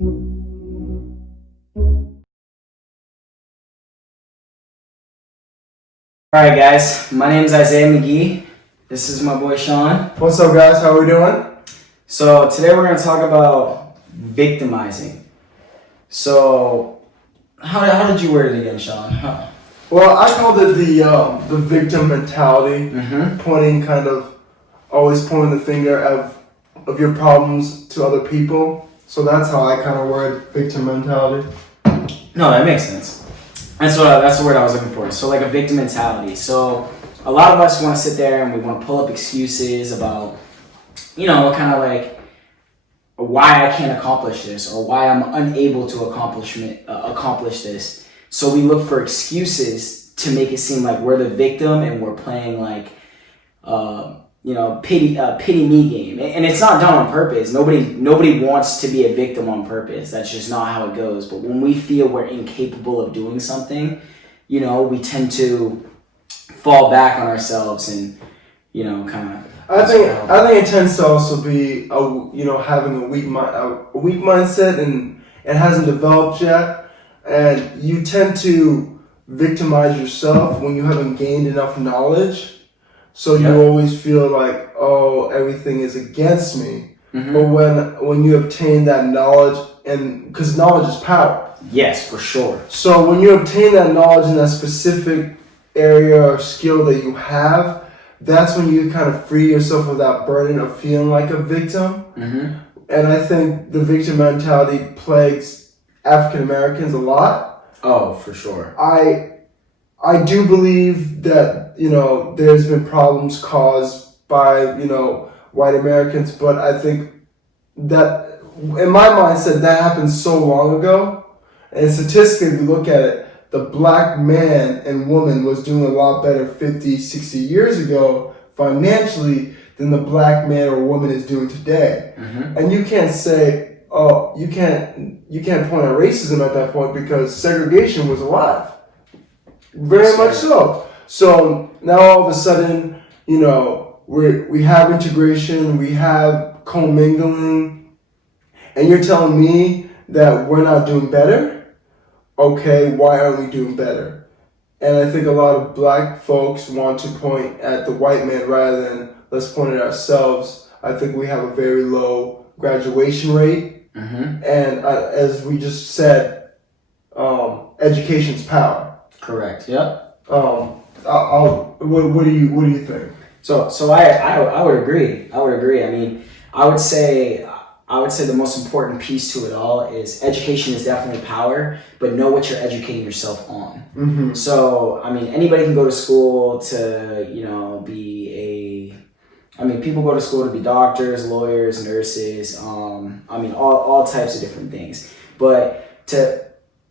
All right, guys. My name is Isaiah McGee. This is my boy Sean. What's up, guys? How we doing? So today we're going to talk about victimizing. So how did you word it again, Sean? Well, I called it the victim mentality, always pointing the finger of your problems to other people. So that's how I kind of word victim mentality. No, that makes sense. That's the word I was looking for. So like a victim mentality. So a lot of us want to sit there and we want to pull up excuses about, kind of like why I can't accomplish this or why I'm unable to accomplish this. So we look for excuses to make it seem like we're the victim and we're playing like, pity me game. And it's not done on purpose. Nobody wants to be a victim on purpose. That's just not how it goes. But when we feel we're incapable of doing something, we tend to fall back on ourselves and, kind of. I think it tends to also be having a weak mindset and it hasn't developed yet, and you tend to victimize yourself when you haven't gained enough knowledge. So you always feel like, oh, everything is against me. Mm-hmm. But when you obtain that knowledge, and because knowledge is power. Yes, for sure. So when you obtain that knowledge in that specific area or skill that you have, that's when you kind of free yourself of that burden of feeling like a victim. Mm-hmm. And I think the victim mentality plagues African Americans a lot. Oh, for sure. I do believe that, there's been problems caused by, white Americans, but I think that, in my mindset, that happened so long ago. And statistically, if you look at it, the black man and woman was doing a lot better 50, 60 years ago financially than the black man or woman is doing today. Mm-hmm. And you can't say, you can't point at racism at that point because segregation was alive. Very much so. So now all of a sudden, we have integration, we have commingling, and you're telling me that we're not doing better? Okay, why aren't we doing better? And I think a lot of black folks want to point at the white man rather than let's point at ourselves. I think we have a very low graduation rate. Mm-hmm. And as we just said, education's power. Correct. Yep. What do you think? So I would agree. I mean, I would say the most important piece to it all is education is definitely power, but know what you're educating yourself on. Mm-hmm. So, I mean, anybody can go to school to, people go to school to be doctors, lawyers, nurses, all types of different things. But to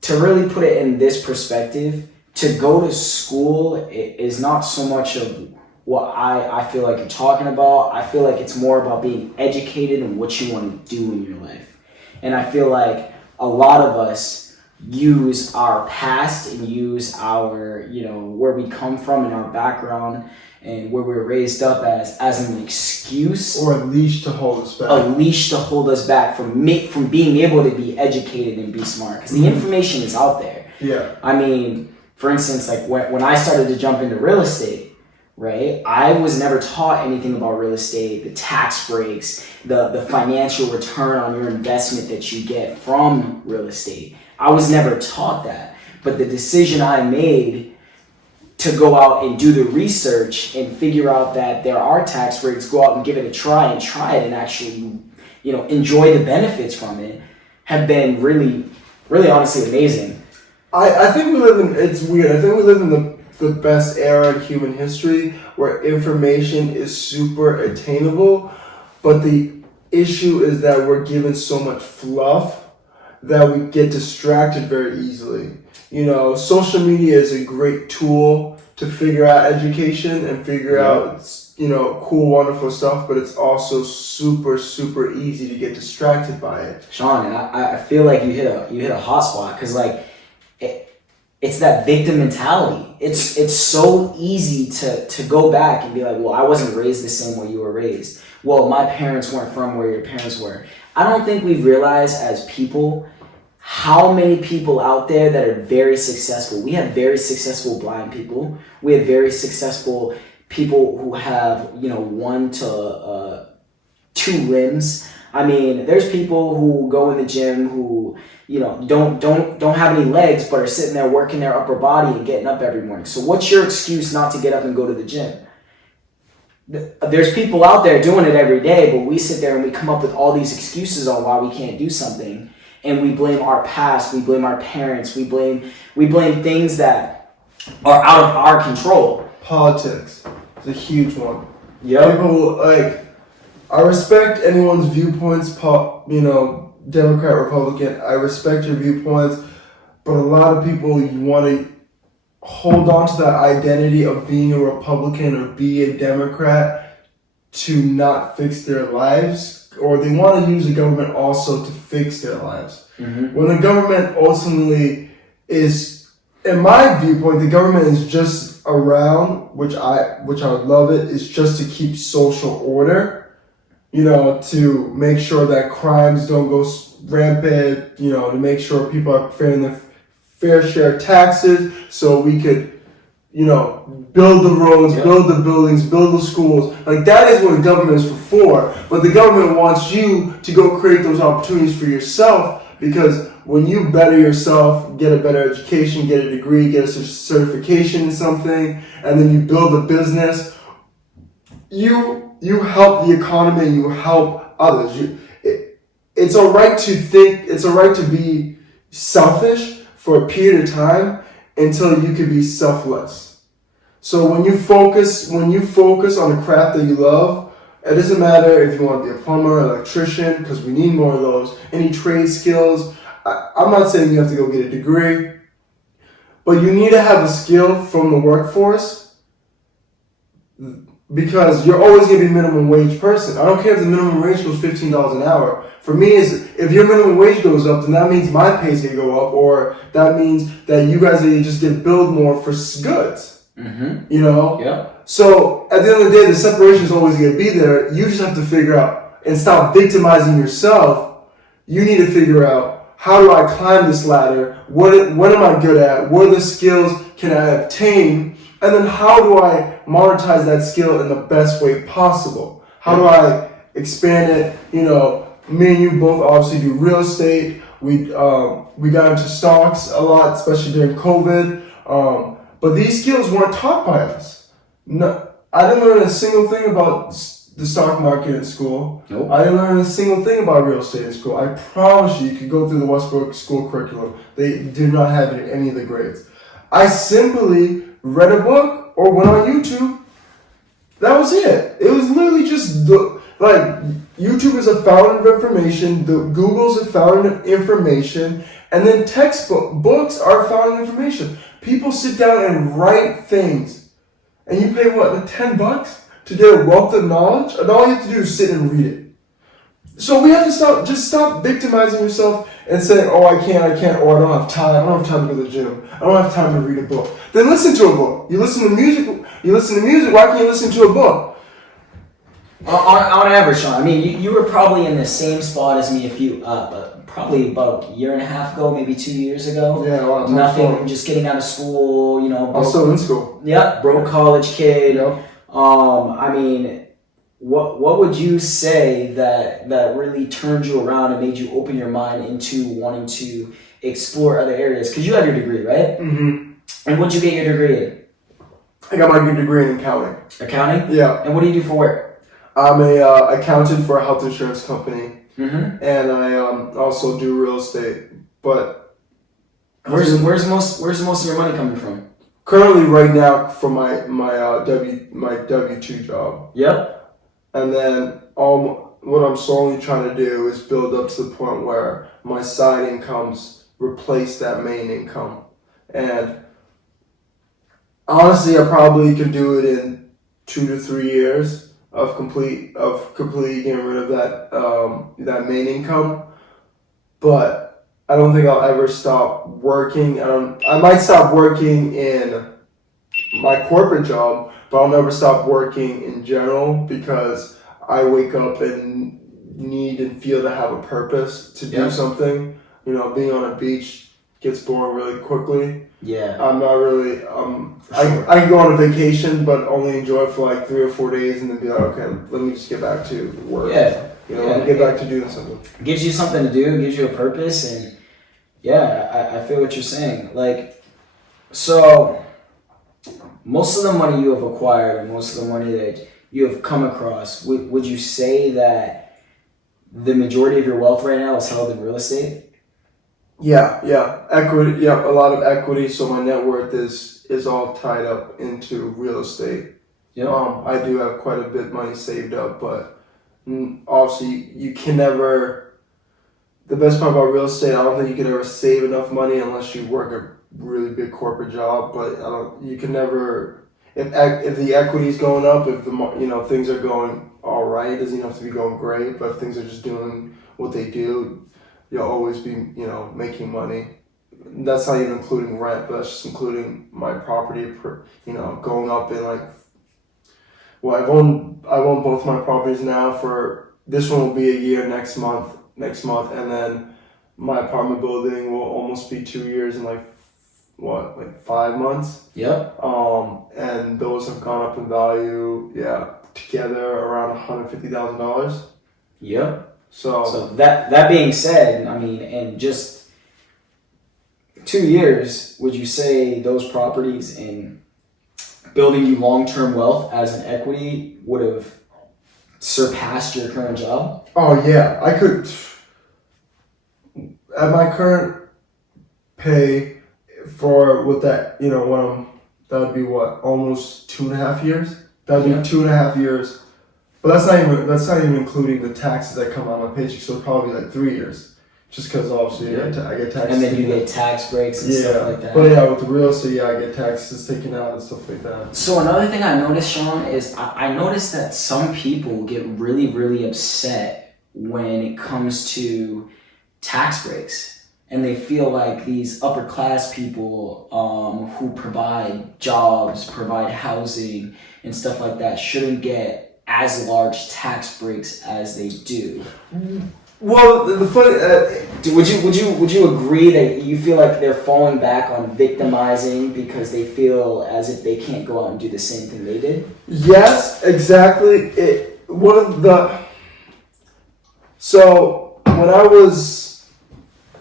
really put it in this perspective, to go to school is not so much of what I feel like you're talking about. I feel like it's more about being educated in what you want to do in your life. And I feel like a lot of us use our past and use our, where we come from and our background and where we're raised up as an excuse. Or a leash to hold us back. A leash to hold us back from being able to be educated and be smart. Because the information is out there. Yeah. I mean, for instance, like when I started to jump into real estate, right? I was never taught anything about real estate, the tax breaks, the financial return on your investment that you get from real estate. I was never taught that. But the decision I made to go out and do the research and figure out that there are tax breaks, go out and give it a try and actually, enjoy the benefits from it, have been really, really honestly amazing. I think we live in, it's weird, I think we live in the best era in human history where information is super attainable, but the issue is that we're given so much fluff that we get distracted very easily. Social media is a great tool to figure out education and figure out, cool, wonderful stuff, but it's also super, super easy to get distracted by it. Sean, and I feel like you hit a hot spot because it's that victim mentality. It's so easy to go back and be like, well, I wasn't raised the same way you were raised. Well, my parents weren't from where your parents were. I don't think we've realized as people how many people out there that are very successful. We have very successful blind people. We have very successful people who have, you know, 1 to 2 limbs. I mean, there's people who go in the gym who, you know, don't have any legs but are sitting there working their upper body and getting up every morning. So what's your excuse not to get up and go to the gym? There's people out there doing it every day, but we sit there and we come up with all these excuses on why we can't do something, and we blame our past, we blame our parents, we blame things that are out of our control. Politics is a huge one. Yep. People, like, I respect anyone's viewpoints, you know, Democrat, Republican. I respect your viewpoints, but a lot of people, you want to hold on to that identity of being a Republican or be a Democrat to not fix their lives, or they want to use the government also to fix their lives. Mm-hmm. When the government ultimately is, in my viewpoint, the government is just around, which I would love it, is just to keep social order, you know, to make sure that crimes don't go rampant, you know, to make sure people are paying their fair share of taxes so we could, you know, build the roads, build the buildings, build the schools. Like, that is what the government is for. But the government wants you to go create those opportunities for yourself, because when you better yourself, get a better education, get a degree, get a certification in something, and then you build a business, you help the economy and you help others. It's all right to think, it's all right to be selfish for a period of time until you can be selfless. So when you focus on the craft that you love, it doesn't matter if you want to be a plumber, electrician, because we need more of those, any trade skills. I'm not saying you have to go get a degree, but you need to have a skill from the workforce, because you're always going to be a minimum wage person. I don't care if the minimum wage goes $15 an hour. For me, if your minimum wage goes up, then that means my pay's going to go up, or that means that you guys just get billed more for goods. Mm-hmm. You know? Yeah. So at the end of the day, the separation is always going to be there. You just have to figure out and stop victimizing yourself. You need to figure out, how do I climb this ladder? What am I good at? What are the skills can I obtain? And then how do I monetize that skill in the best way possible? How do I expand it? You know, me and you both obviously do real estate. We got into stocks a lot, especially during COVID. But these skills weren't taught by us. No, I didn't learn a single thing about the stock market in school. Nope. I didn't learn a single thing about real estate in school. I promise you could go through the Westbrook school curriculum. They do not have it in any of the grades. I simply read a book or went on YouTube. That was it. It was literally just YouTube is a fountain of information. Google's a fountain of information, and then books are a fountain of information. People sit down and write things, and you pay what, $10 to get a wealth of knowledge, and all you have to do is sit and read it. So we have to stop victimizing yourself and saying, oh, I can't, or I don't have time to go to the gym, I don't have time to read a book. Then listen to a book. You listen to music, why can't you listen to a book? On average, Sean, I mean, you were probably in the same spot as me probably about a year and a half ago, maybe 2 years ago. Yeah, well, nothing, just getting out of school, you know. I'm still in school. Yeah, broke college kid. Yep. I mean, what would you say that really turned you around and made you open your mind into wanting to explore other areas? Because you have your degree, right? Mm-hmm. And what'd you get your degree in? I got my good degree in accounting. Accounting? Yeah. And what do you do for work? I'm a accountant for a health insurance company, Mm-hmm. and I also do real estate. But where's most of your money coming from? Currently, right now, for my W-2 job. Yep. And then what I'm slowly trying to do is build up to the point where my side incomes replace that main income. And honestly, I probably could do it in 2 to 3 years of completely getting rid of that main income. But I don't think I'll ever stop working. I might stop working in my corporate job, but I'll never stop working in general, because I wake up and need and feel to have a purpose to do Yeah. something. You know, being on a beach gets boring really quickly. Yeah. I'm not really. For sure. I can go on a vacation, but only enjoy it for like 3 or 4 days, and then be like, okay, let me just get back to work. Yeah. You know, let me get back to doing something. Gives you something to do, gives you a purpose, and yeah, I feel what you're saying. Like, so most of the money you have acquired and most of the money that you have come across, would you say that the majority of your wealth right now is held in real estate? Yeah, equity. Yeah, a lot of equity. So my net worth is all tied up into real estate. Yeah. I do have quite a bit of money saved up, but obviously you can never. The best part about real estate, I don't think you can ever save enough money unless you work a really big corporate job. But you can never. If the equity is going up, if things are going all right, it doesn't have to be going great. But if things are just doing what they do, you'll always be, making money. That's not even including rent, but that's just including my property, going up in like, well, I own both my properties now for, this one will be a year next month, and then my apartment building will almost be 2 years in like 5 months? Yep. And those have gone up in value, together around $150,000. Yep. So that being said, I mean, in just 2 years, would you say those properties in building you long-term wealth as an equity would have surpassed your current job? Oh yeah, I could. At my current pay for with that, that would be what, almost 2.5 years. That would be 2.5 years. But that's not even including the taxes that come out of my paycheck. So it'd probably be like 3 years, just because obviously I get taxes. And then you get tax breaks and stuff like that. But yeah, with the real estate, I get taxes taken out and stuff like that. So another thing I noticed, Sean, is I noticed that some people get really, really upset when it comes to tax breaks. And they feel like these upper class people who provide jobs, provide housing, and stuff like that shouldn't get as large tax breaks as they do. Well, the funny. Would you agree that you feel like they're falling back on victimizing because they feel as if they can't go out and do the same thing they did? Yes, exactly. So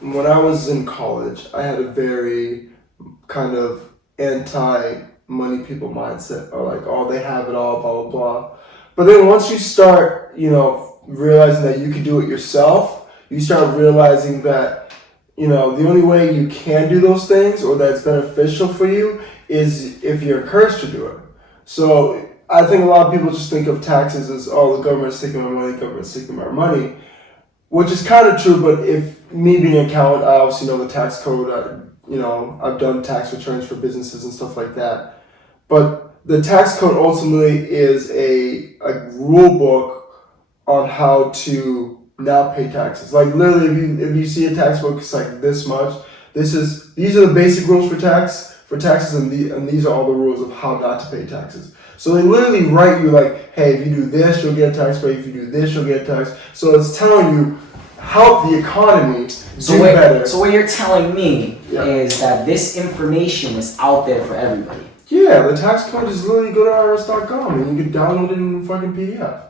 when I was in college, I had a very kind of anti-money people mindset, or like, oh, they have it all, blah blah blah. But then once you start, realizing that you can do it yourself, you start realizing that, the only way you can do those things or that's beneficial for you is if you're encouraged to do it. So I think a lot of people just think of taxes as, oh, the government's taking my money, the government's taking my money, which is kind of true. But if me being an accountant, I obviously know the tax code. I've done tax returns for businesses and stuff like that. But the tax code ultimately is a rule book on how to not pay taxes. Like literally, if you see a tax book, it's like this much. These are the basic rules for taxes, and these are all the rules of how not to pay taxes. So they literally write you like, hey, if you do this, you'll get a tax break. If you do this, you'll get a tax. So it's telling you help the economy do better. So what you're telling me is that this information is out there for everybody. Yeah, the tax code is literally go to irs.com and you can download it in fucking PDF.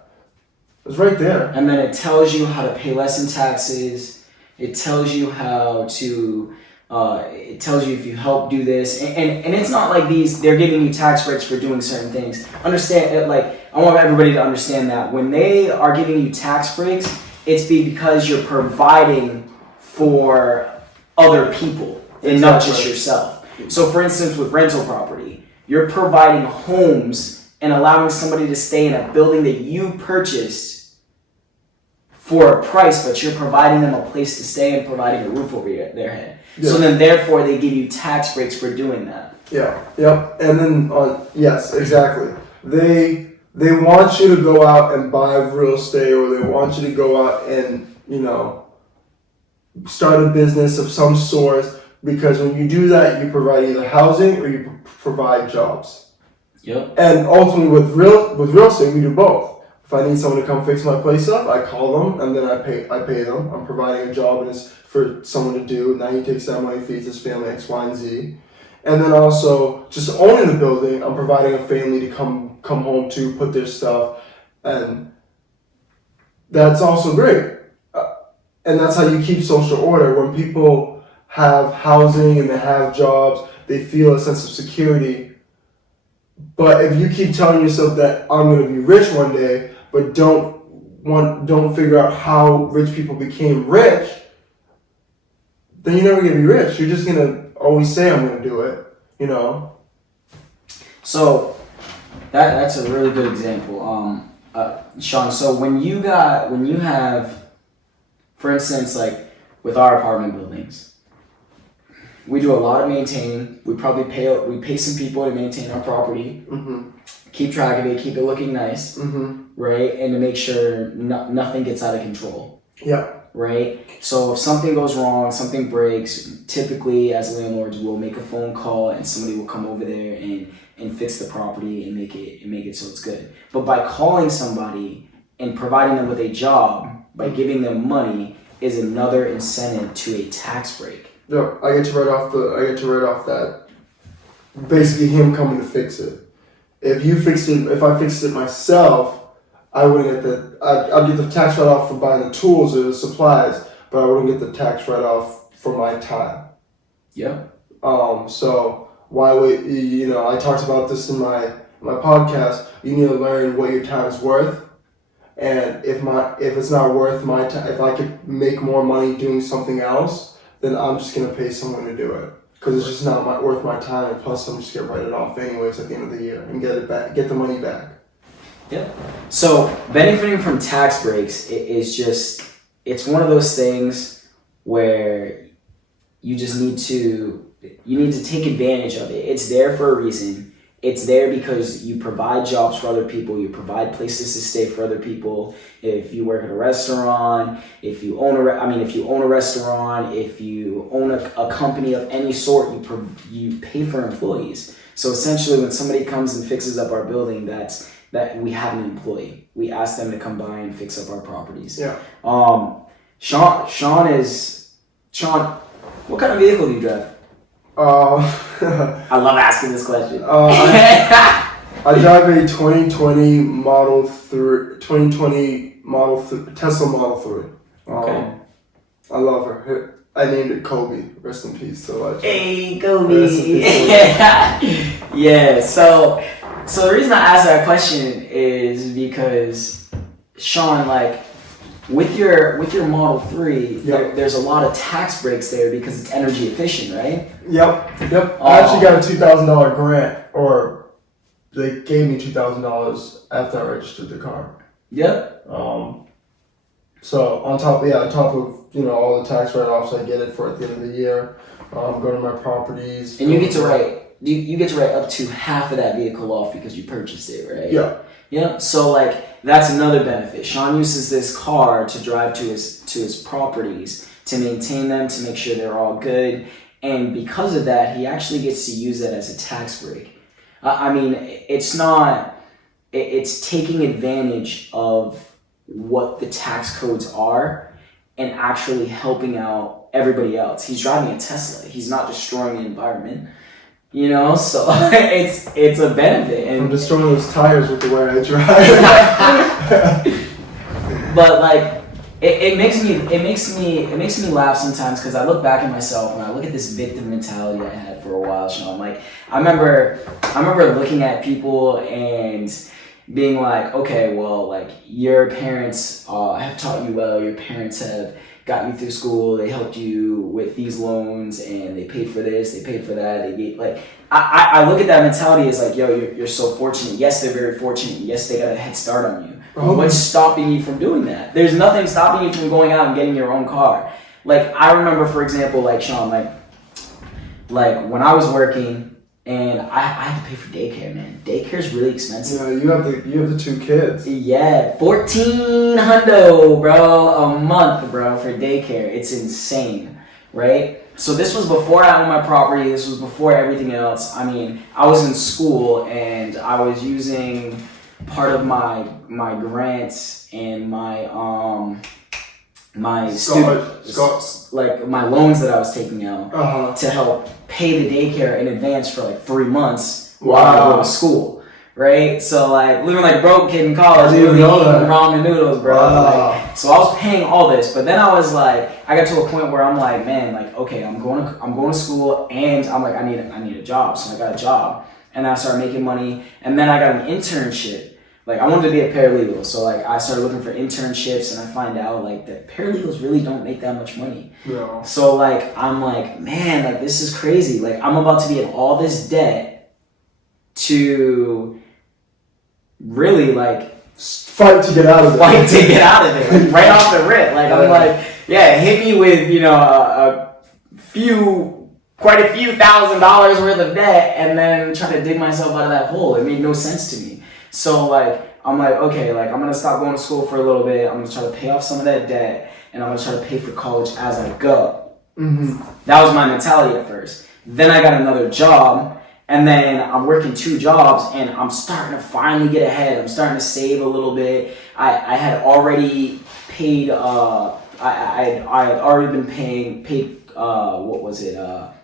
It's right there. And then it tells you how to pay less in taxes. It tells you how to. It tells you if you help do this, and it's not like they're giving you tax breaks for doing certain things. Understand, I want everybody to understand that when they are giving you tax breaks, it's because you're providing for other people and not just yourself. So, for instance, with rental property, you're providing homes and allowing somebody to stay in a building that you purchased for a price, but you're providing them a place to stay and providing a roof over their head. Yeah. So then, therefore, they give you tax breaks for doing that. Yeah. Yep. And then, yes, exactly. They want you to go out and buy real estate, or they want you to go out and start a business of some sort. Because when you do that, you provide either housing or you provide jobs. Yep. And ultimately, with real estate, we do both. If I need someone to come fix my place up, I call them and then I pay them. I'm providing a job and it's for someone to do. Now he takes that money, feeds his family X, Y, and Z. And then also just owning the building, I'm providing a family to come home to, put their stuff, and that's also great. And that's how you keep social order. When people have housing and they have jobs, they feel a sense of security. But if you keep telling yourself that I'm going to be rich one day, but don't figure out how rich people became rich, then you're never going to be rich. You're just going to always say I'm going to do it, you know? So that's a really good example. Sean, so when you have, for instance, like with our apartment buildings, we do a lot of maintaining. We pay some people to maintain our property, keep track of it, keep it looking nice, right? And to make sure nothing gets out of control. Yeah. Right? So if something goes wrong, something breaks, typically as landlords we'll make a phone call and somebody will come over there and fix the property and make it so it's good. But by calling somebody and providing them with a job, by giving them money, is another incentive to a tax break. Yeah, I get to write off that. Basically, him coming to fix it. If I fixed it myself, I wouldn't get I'd get the tax write off for buying the tools or the supplies, but I wouldn't get the tax write off for my time. Yeah. So why would I talked about this in my podcast. You need to learn what your time is worth. And if it's not worth my time, if I could make more money doing something else, then I'm just gonna pay someone to do it because it's just not worth my time. And plus, I'm just gonna write it off anyways at the end of the year and get the money back. Yeah. So benefiting from tax breaks it's one of those things where you need to take advantage of it. It's there for a reason. It's there because you provide jobs for other people. You provide places to stay for other people. If you work at a restaurant, if you own a restaurant, if you own a company of any sort, you pay for employees. So essentially, when somebody comes and fixes up our building, that we have an employee. We ask them to come by and fix up our properties. Yeah. Sean, what kind of vehicle do you drive? I love asking this question. I drive a 2020 Tesla Model 3. Okay. I love her. I named it Kobe. Rest in peace. So hey, Kobe. Yeah. So the reason I asked that question is because Sean, like, with your Model 3, there's a lot of tax breaks there because it's energy efficient, right? Yep. I actually got a $2,000 grant, or they gave me $2,000 after I registered the car. Yep. So on top of all the tax write-offs I get it for at the end of the year, go to my properties. And you get to write up to half of that vehicle off because you purchased it, right? Yeah. Yeah. So like that's another benefit. Sean uses this car to drive to his properties, to maintain them, to make sure they're all good, and because of that, he actually gets to use that as a tax break. I mean, it's taking advantage of what the tax codes are and actually helping out everybody else. He's driving a Tesla. He's not destroying the environment. So it's a benefit. And I'm destroying those tires with the way I drive. But like, it makes me laugh sometimes because I look back at myself and I look at this victim mentality I had for a while, Sean. Like, I remember looking at people and being like, okay, well, like, your parents have taught you well. Your parents have got you through school, they helped you with these loans, and they paid for this, they paid for that. They gave, like, I look at that mentality as like, yo, you're so fortunate. Yes, they're very fortunate. Yes, they got a head start on you. Oh. What's stopping you from doing that? There's nothing stopping you from going out and getting your own car. Like, I remember, for example, like, Sean, like when I was working and I had to pay for daycare, man. Daycare's really expensive. Yeah, you have the 2 kids. Yeah, $1,400, bro, a month, bro, for daycare. It's insane, right? So this was before I owned my property. This was before everything else. I mean, I was in school and I was using part of my grants and my like my loans that I was taking out to help pay the daycare in advance for like 3 months while I go to school. Right? So like living like broke kid in college, really eating ramen noodles, bro. Like, so I was paying all this, but then I was like, I got to a point where I'm like, man, like, okay, I'm going to school, and I'm like, I need a job. So I got a job, and then I started making money, and then I got an internship. Like I wanted to be a paralegal, so like I started looking for internships, and I find out like that paralegals really don't make that much money. No. So like I'm like, man, like this is crazy. Like I'm about to be in all this debt to really like fight to get out of it. Like right off the rip. Like I'm like, yeah, hit me with quite a few $1,000s worth of debt, and then try to dig myself out of that hole. It made no sense to me. So like I'm like, okay, like I'm gonna stop going to school for a little bit. I'm gonna try to pay off some of that debt, and I'm gonna try to pay for college as I go. Mm-hmm. That was my mentality at first. Then I got another job, and then I'm working 2 jobs, and I'm starting to finally get ahead. I'm starting to save a little bit. I had already paid. I had already been paid.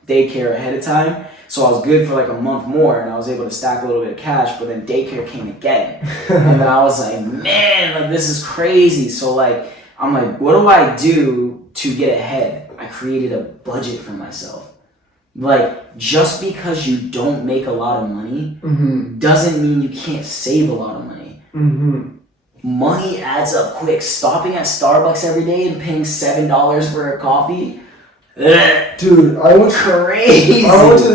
Daycare ahead of time. So I was good for like a month more, and I was able to stack a little bit of cash. But then daycare came again, and then I was like, man, like this is crazy. So like I'm like, what do I do to get ahead? I created a budget for myself. Like, just because you don't make a lot of money doesn't mean you can't save a lot of money. Mm-hmm. Money adds up quick. Stopping at Starbucks every day and paying $7 for a coffee, dude, crazy. I went to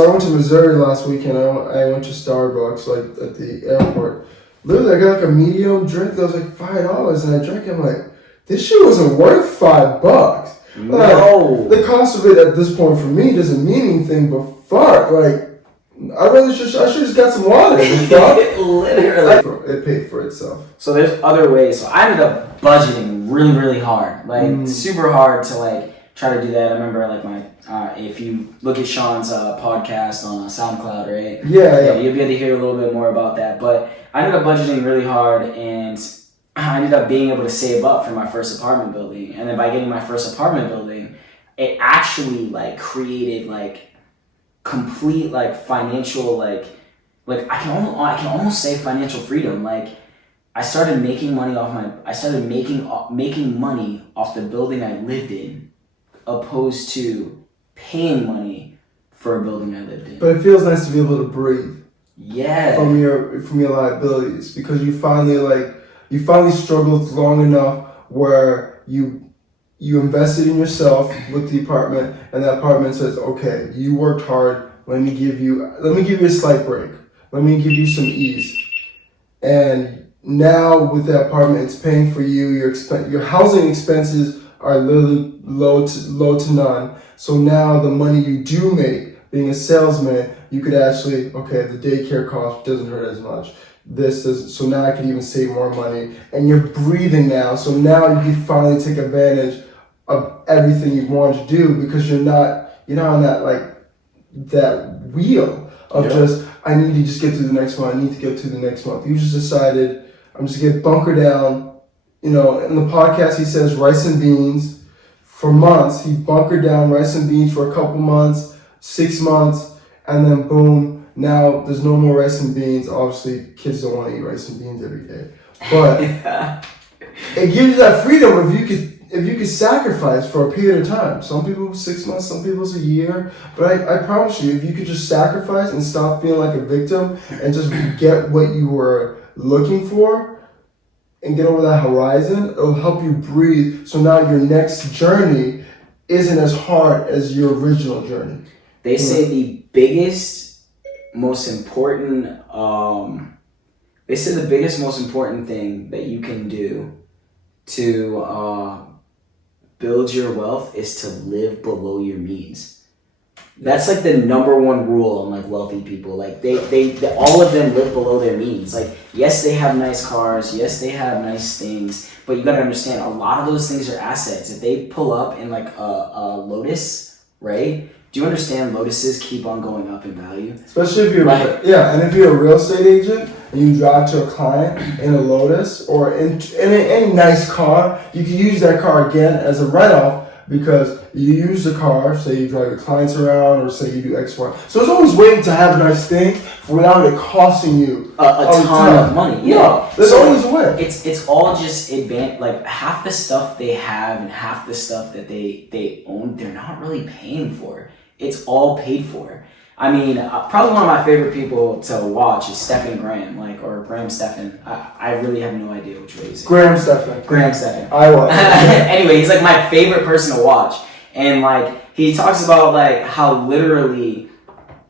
I went to Missouri last weekend. I went to Starbucks like at the airport. Literally, I got like a medium drink that was like $5, and I drank it. I'm like, this shit wasn't worth $5. No. Like, the cost of it at this point for me doesn't mean anything, but fuck, like, I should just got some water. Literally. It paid for itself. So there's other ways. So I ended up budgeting really, really hard. Like, super hard to, like, try to do that. I remember, like, if you look at Sean's podcast on SoundCloud, right? Yeah. You'll be able to hear a little bit more about that. But I ended up budgeting really hard, and I ended up being able to save up for my first apartment building. And then by getting my first apartment building, it actually, like, created, like, complete, like, financial, like I can almost say financial freedom. Like, I started making money making money off the building I lived in, opposed to paying money for a building I lived in. But it feels nice to be able to breathe. Yeah. From your liabilities, because you finally struggled long enough where you invested in yourself with the apartment, and that apartment says, okay, you worked hard. Let me give you a slight break. Let me give you some ease. And now with that apartment, it's paying for you. Your housing expenses are literally low to none. So now the money you do make, being a salesman, you could actually, okay, the daycare cost doesn't hurt as much. So now I can even save more money. And you're breathing now. So now you can finally take advantage of everything you wanted to do, because you're not on that wheel of just, I need to just get through the next one. I need to get to the next month. You just decided, I'm just going to bunker down. In the podcast, he says rice and beans for months. He bunkered down rice and beans for a couple months, 6 months, and then boom, now there's no more rice and beans. Obviously, kids don't want to eat rice and beans every day. But it gives you that freedom if you could sacrifice for a period of time. Some people 6 months, some people a year. But I promise you, if you could just sacrifice and stop feeling like a victim and just get what you were looking for and get over that horizon, it'll help you breathe. So now your next journey isn't as hard as your original journey. They say the biggest, most important thing that you can do to build your wealth is to live below your means. That's like the number one rule on like wealthy people. Like they all of them live below their means. Like, yes, they have nice cars, yes, they have nice things, but you gotta understand, a lot of those things are assets. If they pull up in like a Lotus, right, Do you understand Lotuses keep on going up in value? Especially if you're Like- and if you're a real estate agent and you drive to a client in a Lotus or in any nice car, you can use that car again as a write-off because you use the car, say you drive your clients around or say you do X, Y. So it's always waiting to have a nice thing without it costing you A ton of money. Yeah. No, there's So, always a way. It's all just like half the stuff they have and half the stuff that they own, they're not really paying for. It's all paid for. I mean, probably one of my favorite people to watch is Stephen Graham, or Graham Stephan. I really have no idea which way he's Graham Stephan. Graham Stephan. I was. Anyway, he's like my favorite person to watch, and he talks about how literally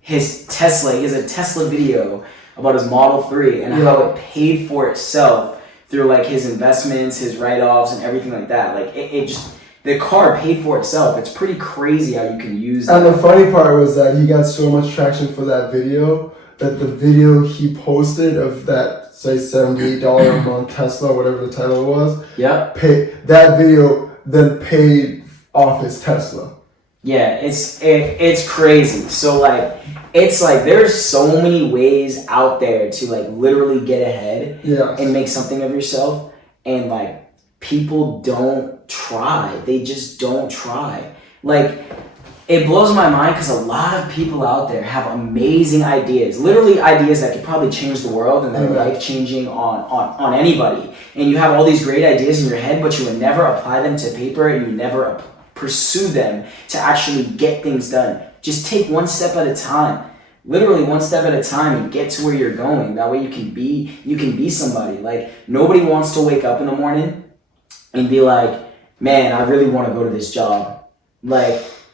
his Tesla. He has a Tesla video about his Model 3 and how it paid for itself through his investments, his write-offs, and everything like that. It just. The car paid for itself. It's pretty crazy how you can use that. And the funny part was that he got so much traction for that video that the video he posted of that, say, $78 a month Tesla, whatever the title was, Yep. that video then paid off his Tesla. Yeah, it's crazy. So there's so many ways out there to literally get ahead and make something of yourself, and people don't try. They just don't try. It blows my mind because a lot of people out there have amazing ideas, literally ideas that could probably change the world and that are life-changing on anybody. And you have all these great ideas in your head, but you would never apply them to paper and you never pursue them to actually get things done. Just take one step at a time. Literally one step at a time and get to where you're going. That way you can be somebody. Nobody wants to wake up in the morning and be like, man, I really want to go to this job.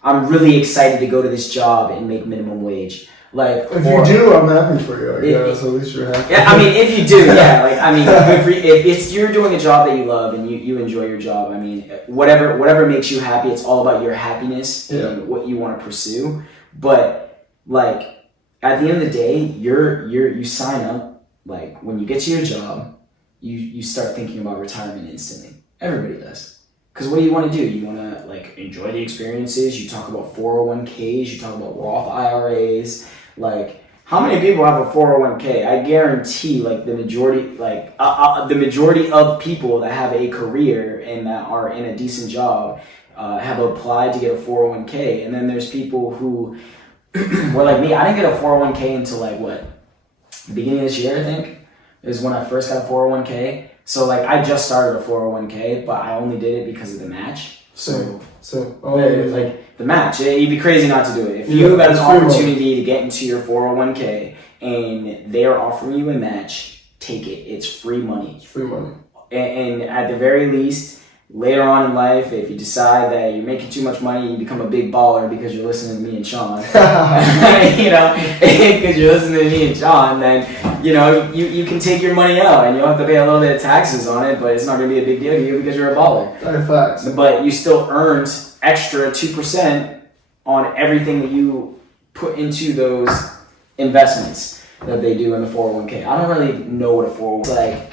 I'm really excited to go to this job and make minimum wage. If you do, I'm happy for you. I guess at least you're happy. Yeah, I mean, if you do, yeah. If you're doing a job that you love and you enjoy your job, I mean, whatever makes you happy, it's all about your happiness and what you want to pursue. But at the end of the day, you sign up. When you get to your job, you start thinking about retirement instantly. Everybody does. Because what do you want to do? You want to enjoy the experiences. You talk about 401ks. You talk about Roth IRAs. How many people have a 401k? I guarantee the majority of people that have a career and that are in a decent job have applied to get a 401k. And then there's people who were like me. I didn't get a 401k until the beginning of this year, I think, is when I first got a 401k. So I just started a 401k, but I only did it because of the match. So the match, you'd be crazy not to do it. If you got an opportunity to get into your 401k and they are offering you a match, take it. It's free money. It's free money. And at the very least, later on in life, if you decide that you're making too much money, you become a big baller because you're listening to me and Sean, because you're listening to me and Sean, then, you can take your money out and you'll have to pay a little bit of taxes on it, but it's not going to be a big deal to you because you're a baller. Facts. But you still earned extra 2% on everything that you put into those investments that they do in the 401k. I don't really know what a 401k is.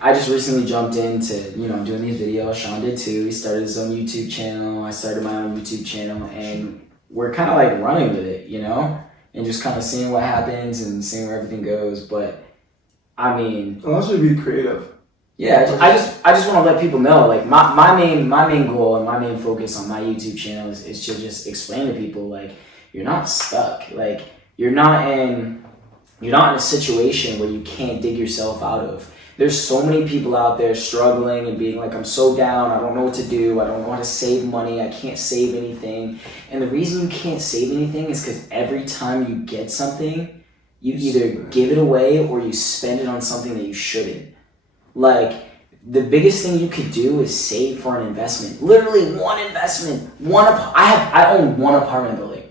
I just recently jumped into, doing these videos. Sean did too. He started his own YouTube channel. I started my own YouTube channel. And we're kind of running with it, and just kind of seeing what happens and seeing where everything goes. But, I mean... Well, that should be creative. Yeah, I just want to let people know, my main goal and my main focus on my YouTube channel is to just explain to people, you're not stuck. You're not in a situation where you can't dig yourself out of. There's so many people out there struggling and being I'm so down, I don't know what to do, I don't know how to save money, I can't save anything. And the reason you can't save anything is because every time you get something, you either give it away or you spend it on something that you shouldn't. The biggest thing you could do is save for an investment. Literally one investment. I own one apartment building.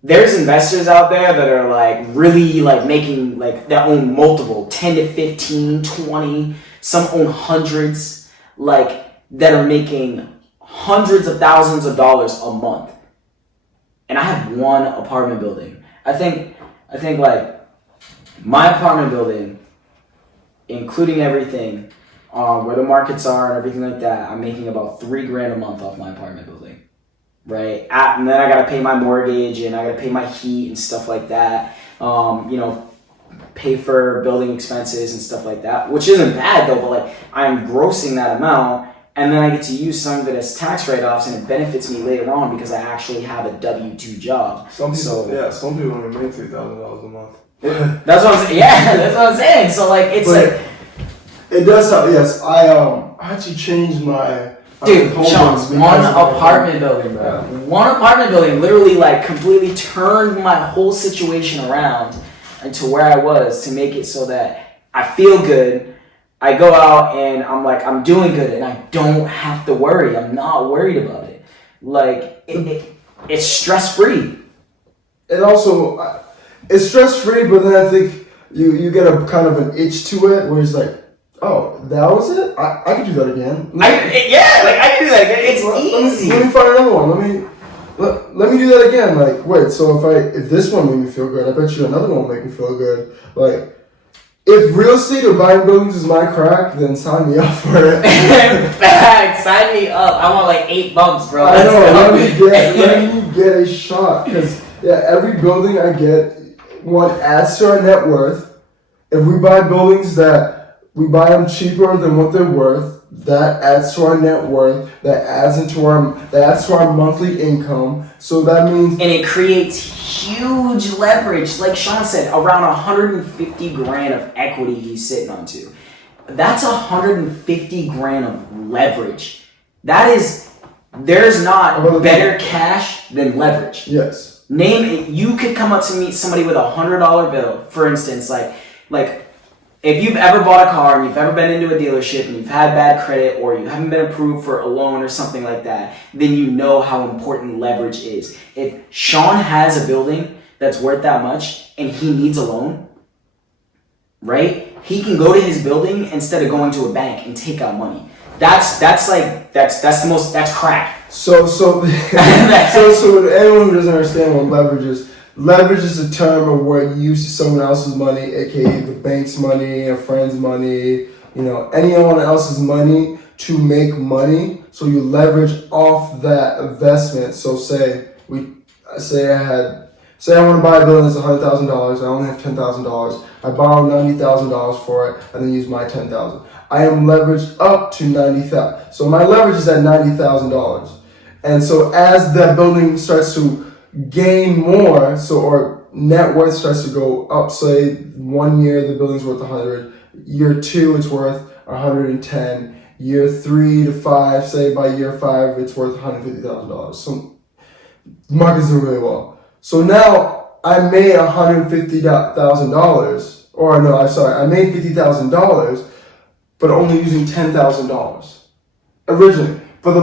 There's investors out there that are really making that own multiple 10 to 15, 20, some own hundreds, that are making hundreds of thousands of dollars a month. And I have one apartment building. I think my apartment building, including everything, where the markets are and everything like that, I'm making about $3,000 a month off my apartment building. right? And then I got to pay my mortgage and I got to pay my heat and stuff like that. Pay for building expenses and stuff like that, which isn't bad though, but like I'm grossing that amount and then I get to use some of it as tax write-offs and it benefits me later on because I actually have a W-2 job. Some people only make $3,000 a month. That's what I'm saying. Yeah, that's what I'm saying. So like it's but like it does help. Yes, I actually changed my dude, Sean, one apartment building, bro. Yeah. One apartment building literally like completely turned my whole situation around into where I was to make it so that I feel good. I go out and I'm like, I'm doing good and I don't have to worry. I'm not worried about it. Like, it's stress-free. It also, it's stress-free, but then I think you get a kind of an itch to it where it's like, oh, that was it? I can do that again. I can do that again. It's easy. Let me find another one. Let me do that again. Like, wait, so if this one made me feel good, I bet you another one will make me feel good. Like, if real estate or buying buildings is my crack, then sign me up for it. Fact, sign me up. I want like 8 bumps, bro. I know. Let me get a shot. Because every building I get, one adds to our net worth. If we buy buildings that we buy them cheaper than what they're worth, that adds to our net worth. That adds to our monthly income. So that means, and it creates huge leverage. Like Sean said, around 150 grand of equity he's sitting on to. That's 150 grand of leverage. There's not better cash than leverage. yes. Name it. You could come up to meet somebody with $100 bill, for instance, like if you've ever bought a car and you've ever been into a dealership and you've had bad credit or you haven't been approved for a loan or something like that, then you know how important leverage is. If Sean has a building that's worth that much and he needs a loan, right? He can go to his building instead of going to a bank and take out money. That's crack. So anyone who doesn't understand what leverage is a term of where you use someone else's money, aka the bank's money, a friend's money, anyone else's money to make money. So you leverage off that investment. So say I want to buy a building that's $100,000. I only have $10,000. I borrow $90,000 for it, and then use my $10,000. I am leveraged up to $90,000. So my leverage is at $90,000. And so as that building starts to gain more, or net worth starts to go up, say 1 year the building's worth 100, year 2 it's worth 110, year 3 to 5, say by year 5 it's worth $150,000. So the market's doing really well. So now I made $150,000, I made $50,000, but only using $10,000 originally. But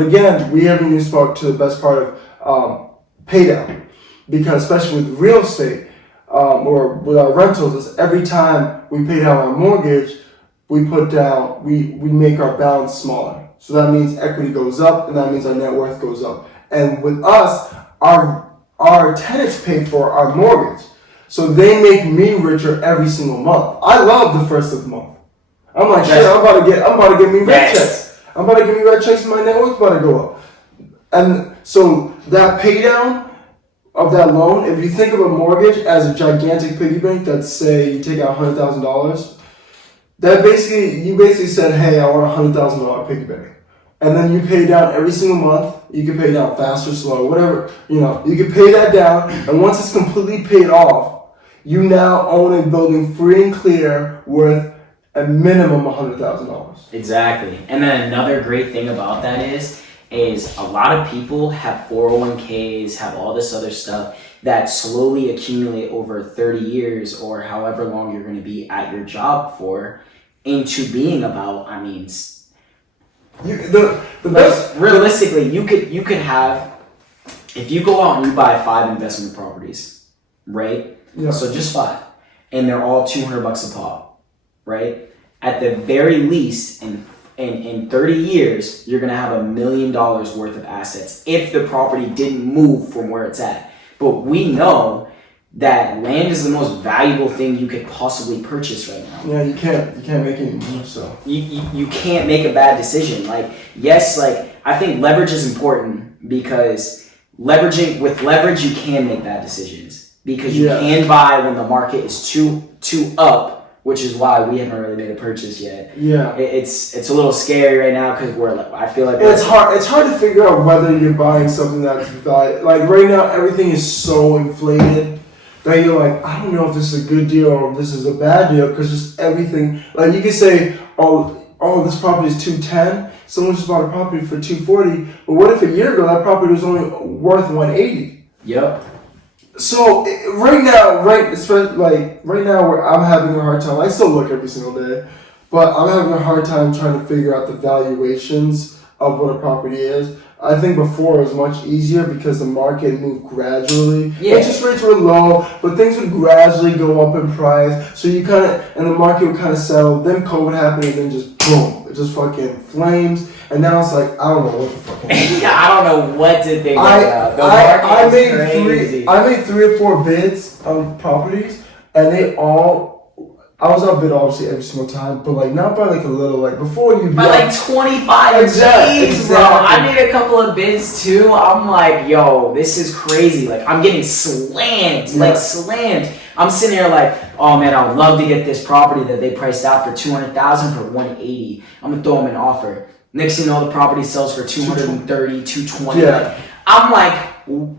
again, we haven't even spoke to the best part of pay down, because especially with real estate or with our rentals, is every time we pay down our mortgage, we make our balance smaller. So that means equity goes up, and that means our net worth goes up. And with us, our tenants pay for our mortgage, so they make me richer every single month. I love the first of the month. I'm like, shit, I'm about to get me red checks. I'm about to get me red checks, and my net worth about to go up. And so that pay down of that loan, if you think of a mortgage as a gigantic piggy bank, that's say you take out $100,000, you basically said, hey, I want a $100,000 piggy bank. And then you pay down every single month. You can pay down fast or slow, whatever, you can pay that down. And once it's completely paid off, you now own a building free and clear worth a minimum $100,000. Exactly. And then another great thing about that is a lot of people have 401ks, have all this other stuff that slowly accumulate over 30 years or however long you're going to be at your job for into being about, realistically, you could have, if you go out and you buy 5 investment properties, right? Yeah. So just 5, and they're all $200 a pop, right? At the very least, in 30 years, you're gonna have $1 million worth of assets if the property didn't move from where it's at. But we know that land is the most valuable thing you could possibly purchase right now. Yeah, you can't make any moves, so you can't make a bad decision. Like, yes, like I think leverage is important because with leverage you can make bad decisions because you can buy when the market is too up. Which is why we haven't really made a purchase yet. Yeah, it's a little scary right now because I feel like it's hard. It's hard to figure out whether you're buying something that's valuable. Like right now, everything is so inflated that you're like, I don't know if this is a good deal or if this is a bad deal because just everything. Like you could say, oh, this property is $210. Someone just bought a property for $240. But what if a year ago that property was only worth $180? Yep. So right now, where I'm having a hard time. I still look every single day, but I'm having a hard time trying to figure out the valuations of what a property is. I think before it was much easier because the market moved gradually. Yeah. Interest rates were low, but things would gradually go up in price. So you and the market would kind of settle. Then COVID happened, and then just boom, it just fucking flames. And now it's like, I don't know what the fuck. I don't know what to think about. The I market is crazy. I made 3 or 4 bids on properties, and I was outbid obviously every single time, but like not by like a little, like before you by like 25 exactly. bro. I made a couple of bids too. I'm like, yo, this is crazy. Like I'm getting slammed, slammed. I'm sitting here like, oh man, I would love to get this property that they priced out for $200,000 for $180. I'm gonna throw them an offer. Next thing you know, the property sells for $230, $220. Yeah. Like, I'm like,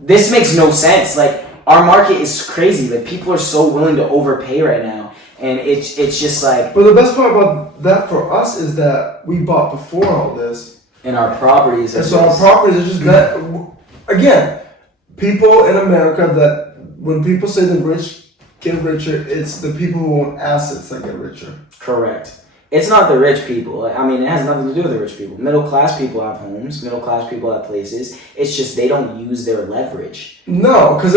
this makes no sense. Like our market is crazy. Like people are so willing to overpay right now. And it's just like... But the best part about that for us is that we bought before all this. And our properties are our properties are just that... Again, people in America that... When people say the rich get richer, it's the people who own assets that get richer. Correct. It's not the rich people. I mean, it has nothing to do with the rich people. Middle class people have homes. Middle class people have places. It's just they don't use their leverage. No, because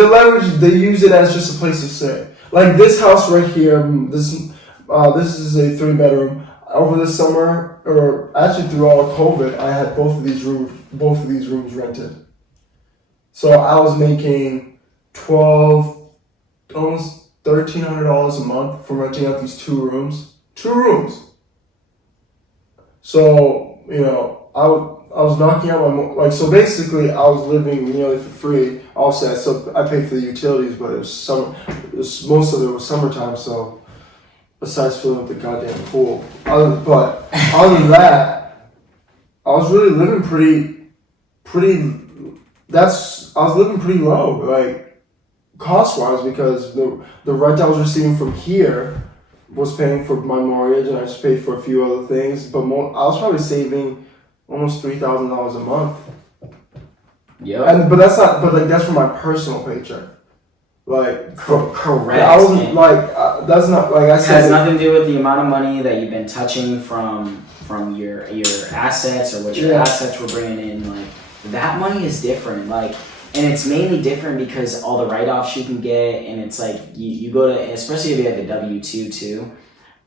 they use it as just a place to stay. Like this house right here, this is a 3-bedroom. Over the summer, or actually through all of COVID, I had both of these rooms rented. So I was making almost $1,300 a month for renting out these 2 rooms. 2 rooms. So I was knocking out so basically I was living nearly for free. Also, I paid for the utilities, but it was summer. Most of it was summertime, so besides filling up the goddamn pool. Other than that, I was really living I was living pretty low, like cost-wise, because the rent I was receiving from here was paying for my mortgage, and I just paid for a few other things. But I was probably saving almost $3,000 a month. Yeah. But that's from my personal paycheck. Like correct. I wasn't that's not like I said. It has nothing to do with the amount of money that you've been touching from your assets or what your assets were bringing in. Like that money is different. Like. And it's mainly different because all the write-offs you can get, and it's like you go to, especially if you have a W-2 too.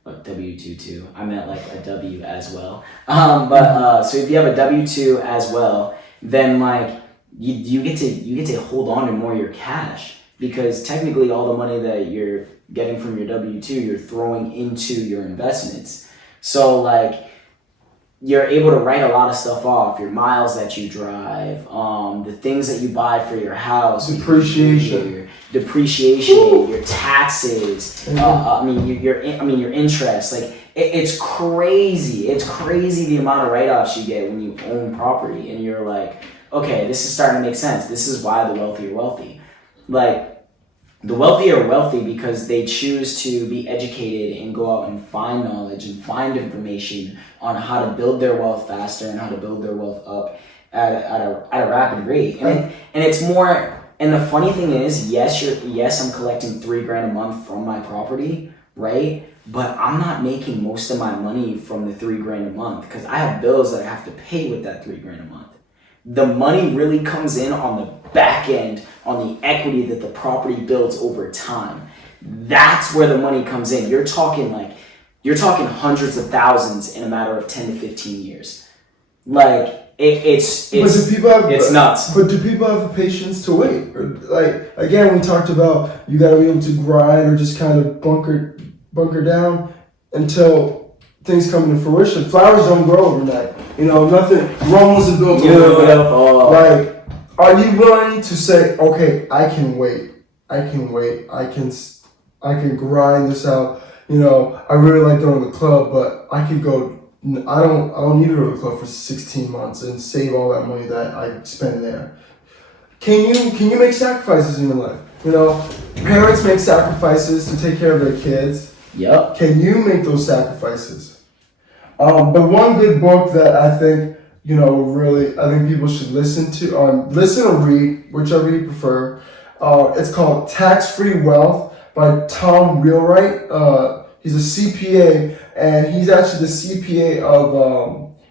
W-2 too. I meant like a W as well. So if you have a W-2 as well, then like you get to hold on to more of your cash because technically all the money that you're getting from your W-2 you're throwing into your investments. So like. You're able to write a lot of stuff off, your miles that you drive, the things that you buy for your house, depreciation, your taxes. Your interest. Like it's crazy. It's crazy the amount of write-offs you get when you own property, and you're like, okay, this is starting to make sense. This is why the wealthy are wealthy. Like. The wealthy are wealthy because they choose to be educated and go out and find knowledge and find information on how to build their wealth faster and how to build their wealth up at a rapid rate. And it's more. And the funny thing is, yes, I'm collecting $3,000 a month from my property, right? But I'm not making most of my money from the $3,000 a month because I have bills that I have to pay with that $3,000 a month. The money really comes in on the back end, on the equity that the property builds over time. That's where the money comes in. You're talking hundreds of thousands in a matter of 10 to 15 years. Like it's nuts. But do people have the patience to wait? Or, like again, we talked about you got to be able to grind or just kind of bunker down until things come to fruition. Flowers don't grow overnight. You know, nothing. Rome wasn't built Beautiful. overnight. Like, are you willing to say, okay, I can wait. I can grind this out. You know, I really like going to the club, but I could go. I don't need to go to the club for 16 months and save all that money that I spend there. Can you make sacrifices in your life? You know, parents make sacrifices to take care of their kids. Yep. Can you make those sacrifices? But one good book that I think, you know, really, I think people should listen to, listen or read, whichever you prefer. It's called Tax-Free Wealth by Tom Wheelwright. He's a CPA, and he's actually the CPA of,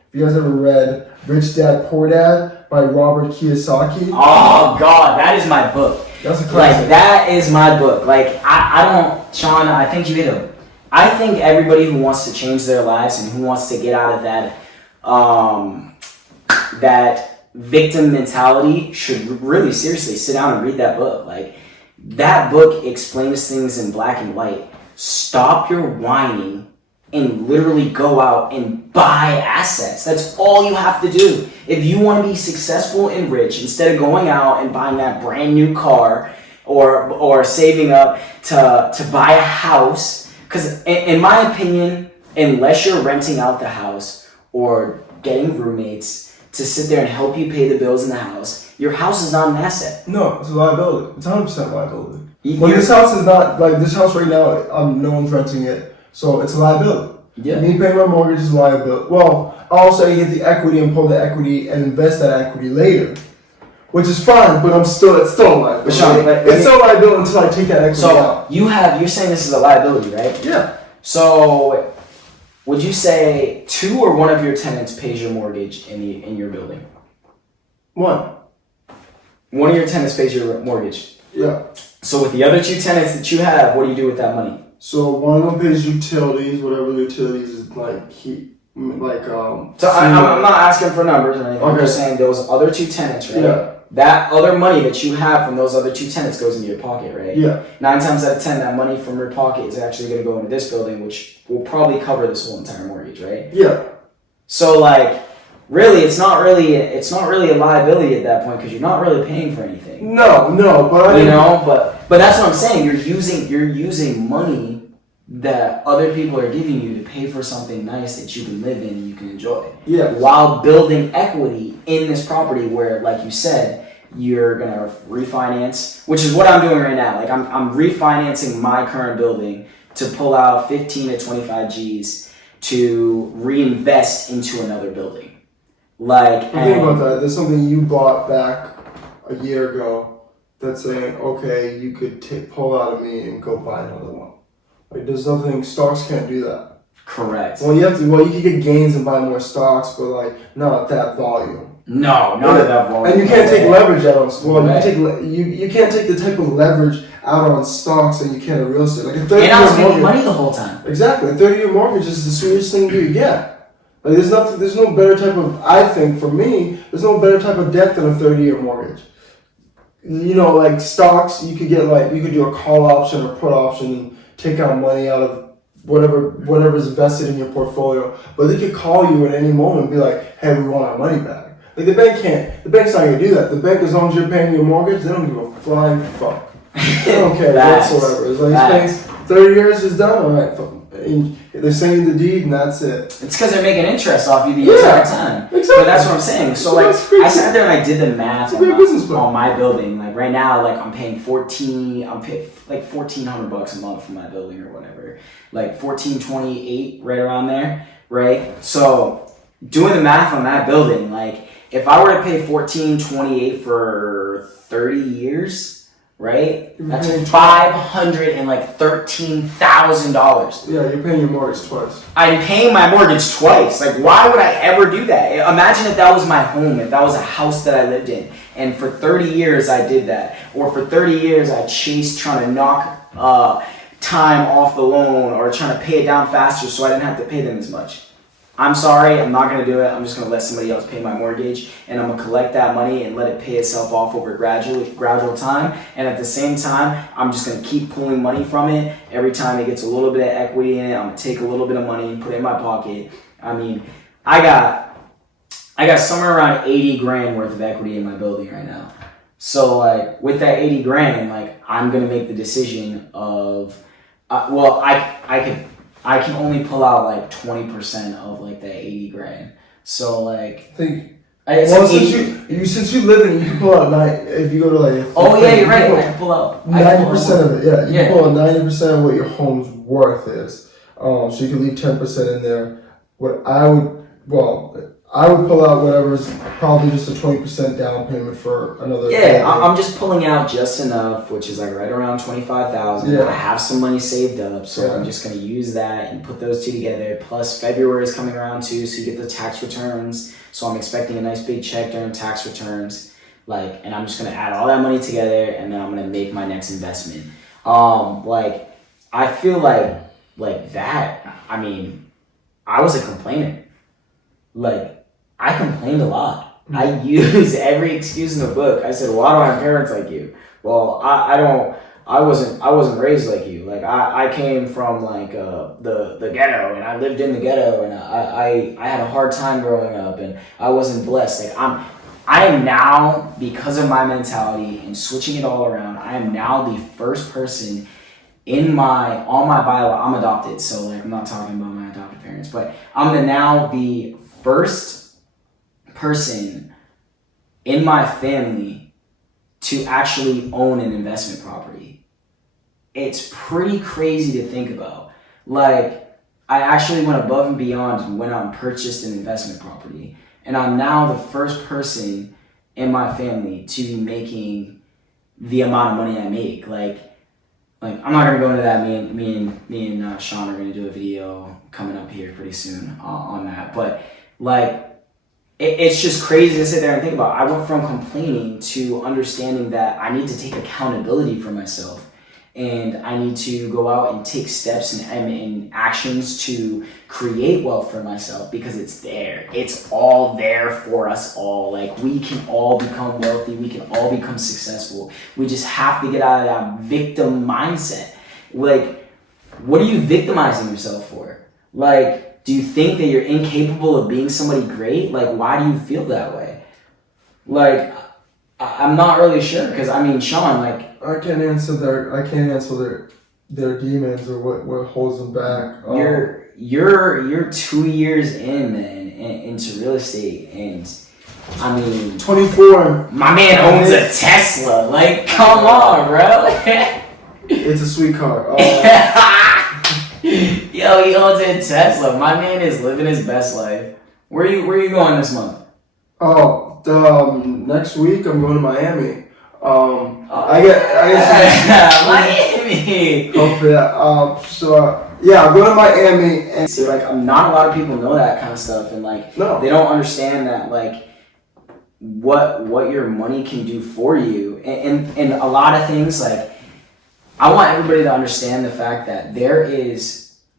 if you guys ever read Rich Dad, Poor Dad by Robert Kiyosaki. Oh, God, that is my book. That's a classic. Like, that is my book. Like, I don't, Sean, I think you hit him. I think everybody who wants to change their lives and who wants to get out of that, that victim mentality should really seriously sit down and read that book. Like, that book explains things in black and white. Stop your whining and literally go out and buy assets. That's all you have to do. If you want to be successful and rich, instead of going out and buying that brand new car or saving up to buy a house, because in my opinion, unless you're renting out the house or getting roommates to sit there and help you pay the bills in the house, your house is not an asset. No, it's a liability. It's 100% liability. Well, this house is not, like, this house right now, no one's renting it, so it's a liability. Yeah. Me paying my mortgage is a liability. Well, also you get the equity and pull the equity and invest that equity later, which is fine, but it's still a liability. Sean, it's still a liability until I take that equity out. So you're saying this is a liability, right? Yeah. So would you say two or one of your tenants pays your mortgage in your building? One. One of your tenants pays your mortgage. Yeah. So with the other two tenants that you have, what do you do with that money? So one of them pays utilities, whatever the utilities is like. So I'm not asking for numbers or anything. I'm just saying those other two tenants, right? Yeah. That other money that you have from those other two tenants goes into your pocket, right? Yeah. 9 times out of 10, that money from your pocket is actually going to go into this building, which will probably cover this whole entire mortgage, right? Yeah. So like, really, it's not really a liability at that point because you're not really paying for anything. No, but I mean, but that's what I'm saying. You're using money that other people are giving you to pay for something nice that you can live in and you can enjoy. Yeah. While building equity in this property where, like you said, you're gonna refinance, which is what I'm doing right now. Like I'm refinancing my current building to pull out 15 to 25 G's to reinvest into another building. Like, think about that. There's something you bought back a year ago that's saying, okay, you could pull out of me and go buy another one. Like, there's nothing, stocks can't do that. Correct. Well, you can get gains and buy more stocks, but like, not at that volume. No, not at that volume. And you can't take leverage out on, you can't take the type of leverage out on stocks that you can in real estate. Like a 30-year and I was making mortgage, money the whole time. Exactly. A 30-year mortgage is the sweetest thing you get. Like, there's no better type of, I think for me, there's no better type of debt than a 30-year mortgage. You know, like stocks, you could do a call option or put option and take out money out of whatever is invested in your portfolio. But they could call you at any moment and be like, hey, we want our money back. Like the bank's not gonna do that. The bank, as long as you're paying your mortgage, they don't give a flying fuck. They don't care whatsoever. It's like, 30 years is done, all right. And they're sending the deed and that's it. It's because they're making interest off you the entire time. Exactly. But that's what I'm saying. So like, I sat there and I did the math on my building. Like right now, like I'm paying like $1,400 a month for my building or whatever. Like $1,428 right around there, right? So doing the math on that building, like if I were to pay $1,428 for 30 years, right? That's $513,000. Yeah, you're paying your mortgage twice. I'm paying my mortgage twice. Like, why would I ever do that? Imagine if that was my home, if that was a house that I lived in, and for 30 years I did that, or for 30 years I chased trying to knock time off the loan or trying to pay it down faster so I didn't have to pay them as much. I'm sorry, I'm not going to do it. I'm just going to let somebody else pay my mortgage, and I'm going to collect that money and let it pay itself off over gradual time. And at the same time, I'm just going to keep pulling money from it. Every time it gets a little bit of equity in it, I'm going to take a little bit of money and put it in my pocket. I mean, I got I got somewhere around 80 grand worth of equity in my building right now. So like with that 80 grand, like I'm gonna make the decision of, well, I can only pull out like 20% of like that 80 grand. So like, I think. it's Well, like since you live in, you can pull out if you go to like. oh yeah, you're right. I can pull out 90% of it. Yeah, you Yeah. can pull out 90% of what your home's worth is. So you can leave 10% in there. I would pull out whatever's probably just a 20% down payment for another. Yeah, I'm just pulling out just enough, which is like right around 25,000. Yeah. I have some money saved up, so Yeah. I'm just gonna use that and put those two together. Plus February is coming around too, so you get the tax returns. So I'm expecting a nice big check during tax returns. Like, and I'm just gonna add all that money together, and then I'm gonna make my next investment. Like, I feel like that. I mean, I was a complainer. Like, I complained a lot. I used every excuse in the book. I said, "Why do I have parents like you?" Well, I wasn't raised like you. Like I came from like the ghetto, and I lived in the ghetto, and I had a hard time growing up, and I wasn't blessed. Like I am now, because of my mentality and switching it all around, I am now the first person on my bio. I'm adopted, so like I'm not talking about my adopted parents, but I'm now the first person in my family to actually own an investment property. It's pretty crazy to think about. Like, I actually went above and beyond and went out and purchased an investment property. And I'm now the first person in my family to be making the amount of money I make. Like I'm not gonna go into that. Me and Sean are gonna do a video coming up here pretty soon on that. But like, it's just crazy to sit there and think about. I went from complaining to understanding that I need to take accountability for myself, and I need to go out and take steps and actions to create wealth for myself, because it's there. It's all there for us all. Like, we can all become wealthy. We can all become successful. We just have to get out of that victim mindset. Like, what are you victimizing yourself for? Like, do you think that you're incapable of being somebody great? Like, why do you feel that way? Like, I'm not really sure, because I mean, Sean, like, I can't answer their demons or what holds them back. You're 2 years in, man, into real estate, and I mean, 24. my man owns a Tesla. Like, come on, bro. It's a sweet car. Yo, he owns a Tesla. My man is living his best life. Where you going this month? Next week I'm going to Miami. I guess Miami. hopefully that. Yeah, I'm going to Miami, and See, like, not a lot of people know that kind of stuff, and like, no, they don't understand that, like, what your money can do for you, and a lot of things. Like, I want everybody to understand the fact that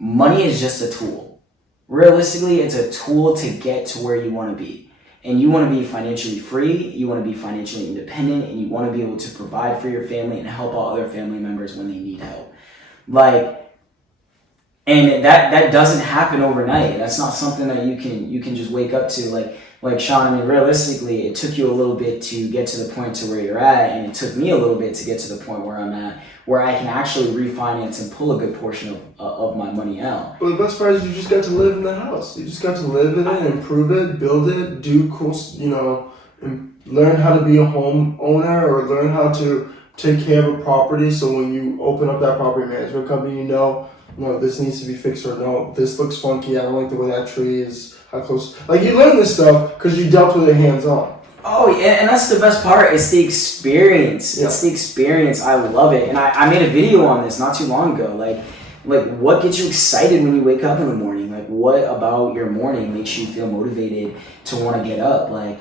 money is just a tool. Realistically, it's a tool to get to where you want to be. And you want to be financially free, you want to be financially independent, and you want to be able to provide for your family and help out other family members when they need help. Like, and that doesn't happen overnight. That's not something that you can just wake up to. Like Sean, I mean, realistically, it took you a little bit to get to the point to where you're at, and it took me a little bit to get to the point where I'm at, where I can actually refinance and pull a good portion of my money out. Well, the best part is you just got to live in the house. You just got to live in it, improve it, build it, do cool, and learn how to be a homeowner, or learn how to take care of a property. So when you open up that property management company, no, this needs to be fixed, or no, this looks funky. I don't like the way that tree is. How close? Like, you learn this stuff because you dealt with it hands-on. Oh, yeah, and that's the best part. It's the experience. Yeah. It's the experience. I love it. And I made a video on this not too long ago. Like, what gets you excited when you wake up in the morning? Like, what about your morning makes you feel motivated to want to get up? Like,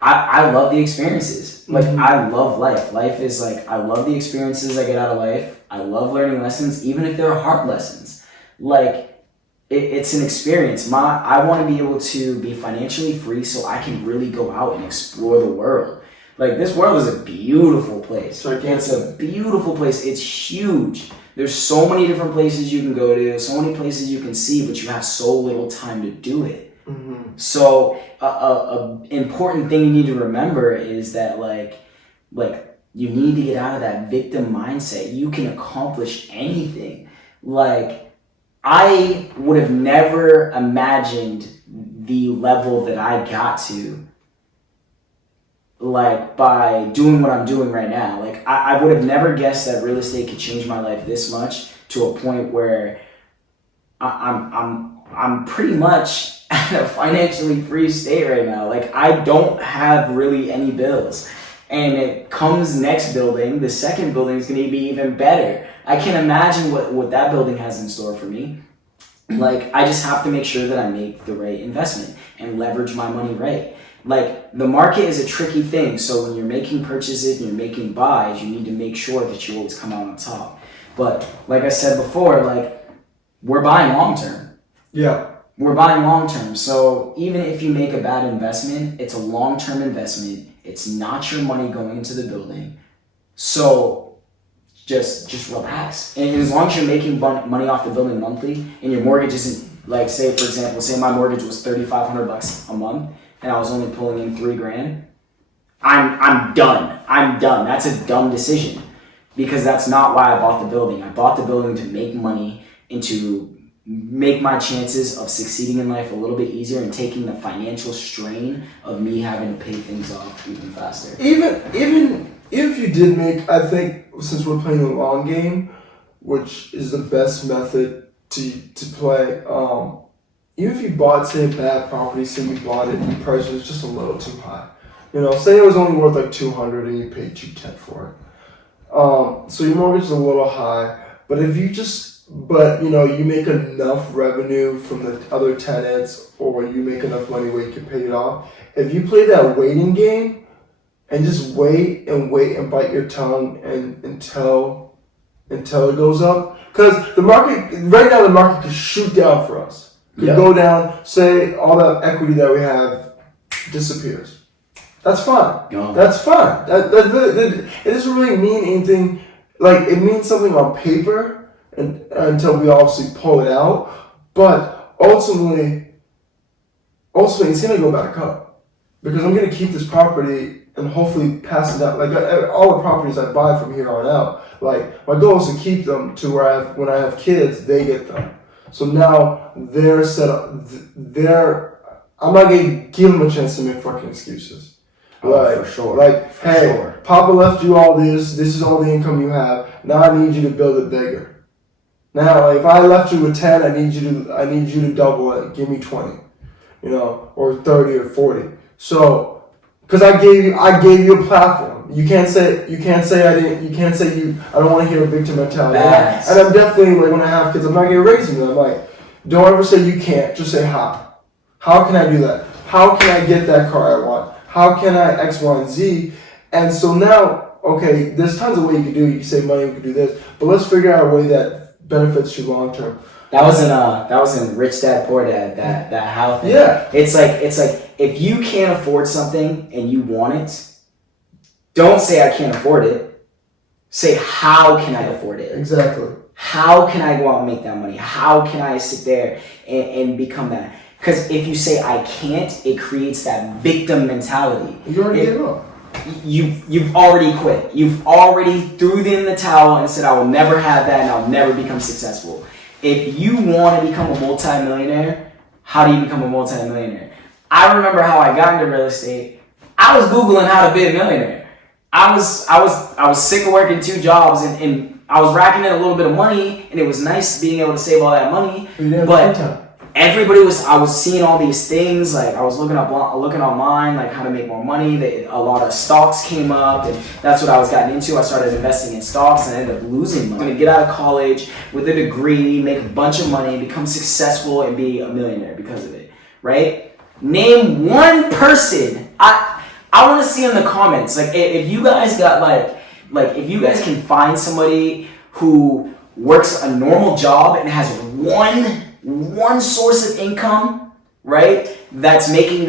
I love the experiences. Like, I love life. Life is like, I love the experiences I get out of life. I love learning lessons, even if they're hard lessons. Like, it's an experience. I want to be able to be financially free so I can really go out and explore the world. Like, this world is a beautiful place. It's a beautiful place. It's huge. There's so many different places you can go to, so many places you can see, but you have so little time to do it. So a important thing you need to remember is that like you need to get out of that victim mindset. You can accomplish anything. Like I would have never imagined the level that I got to, like by doing what I'm doing right now. Like I would have never guessed that real estate could change my life this much, to a point where I'm pretty much at a financially free state right now. Like I don't have really any bills. And it comes next building, the second building is going to be even better. I can't imagine what that building has in store for me. Like I just have to make sure that I make the right investment and leverage my money right. Like the market is a tricky thing. So when you're making purchases and you're making buys, you need to make sure that you always come out on top. But like I said before, like we're buying long term. Yeah. We're buying long term. So even if you make a bad investment, it's a long term investment. It's not your money going into the building. So just relax. And as long as you're making money off the building monthly, and your mortgage isn't, like, say for example, say my mortgage was $3,500 a month and I was only pulling in $3,000, I'm done. That's a dumb decision, because that's not why I bought the building. I bought the building to make money and to make my chances of succeeding in life a little bit easier, and taking the financial strain of me having to pay things off even faster. Even if you did make, I think since we're playing the long game, which is the best method to play, even if you bought, say, a bad property, say you bought it and the price was just a little too high. You know, say it was only worth like $200 and you paid $210 for it. So your mortgage is a little high, but if you you know, you make enough revenue from the other tenants, or you make enough money where you can pay it off. If you play that waiting game and just wait and bite your tongue until it goes up, because the market right now, the market could shoot down for us. Could go down. Say all that equity that we have disappears. That's fine. That's fine. That it doesn't really mean anything. Like, it means something on paper, and until we obviously pull it out, but ultimately it's gonna go back up, because I'm gonna keep this property and hopefully pass it out. Like all the properties I buy from here on out, like my goal is to keep them to where when I have kids, they get them. So now they're set up. I'm not gonna give them a chance to make fucking excuses. For sure. Like, hey, Papa left you all this. This is all the income you have. Now I need you to build it bigger. Now, like, if I left you with 10, I need you to double it. Give me 20, you know, or 30 or 40. So, because I gave you a platform. You can't say I didn't. You can't say you. I don't want to hear a victim mentality. And I'm definitely, like, when I have kids, I'm not gonna raise them. I'm like, don't ever say you can't. Just say how. How can I do that? How can I get that car I want? How can I X, Y, and Z? And so now, okay, there's tons of ways you can do it. You can save money. You can do this, but let's figure out a way that benefits you long term. That was in Rich Dad Poor Dad, that how thing. Yeah. It's like if you can't afford something and you want it, don't say I can't afford it. Say, how can I afford it? Exactly. How can I go out and make that money? How can I sit there and become that? Because if you say I can't, it creates that victim mentality. You already gave up. You've already quit. You've already threw in the towel and said, I will never have that and I'll never become successful. If you want to become a multimillionaire, how do you become a multimillionaire? I remember how I got into real estate. I was Googling how to be a millionaire. I was sick of working 2 jobs, and I was racking in a little bit of money, and it was nice being able to save all that money. But I was seeing all these things, like I was looking online, like how to make more money. A lot of stocks came up, and that's what I was getting into. I started investing in stocks, and I ended up losing money. I'm gonna get out of college with a degree, make a bunch of money, become successful, and be a millionaire because of it, right? Name one person. I want to see in the comments, like, if you guys got like if you guys can find somebody who works a normal job and has one source of income, right? That made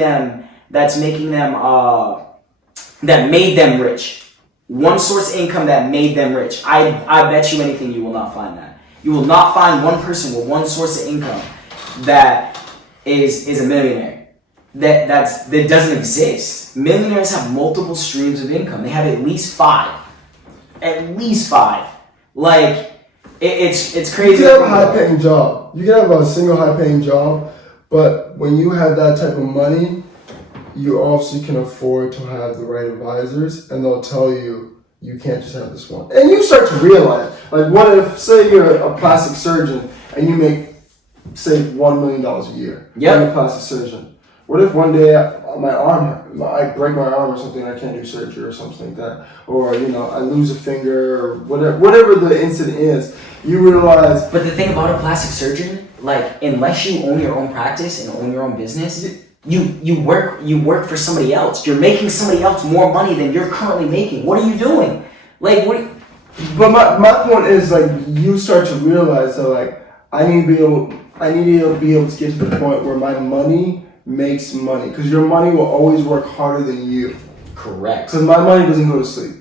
them rich. One source of income that made them rich. I bet you anything you will not find that. You will not find one person with one source of income that is a millionaire. That doesn't exist. Millionaires have multiple streams of income. They have at least five. At least five. Like it's crazy. You can have a high-paying job. You can have a single high-paying job, but when you have that type of money, you obviously can afford to have the right advisors, and they'll tell you you can't just have this one. And you start to realize, like, what if, say, you're a plastic surgeon and you make, say, $1 million a year. Yep. You're a plastic surgeon. What if one day I break my arm or something and I can't do surgery or something like that, or I lose a finger or whatever the incident is? You realize. But the thing about a plastic surgeon, like, unless you own your own practice and own your own business, you work for somebody else. You're making somebody else more money than you're currently making. What are you doing? Like, what? But my point is, like, you start to realize that, like, I need to be able to get to the point where my money makes money, because your money will always work harder than you. Correct. Because my money doesn't go to sleep.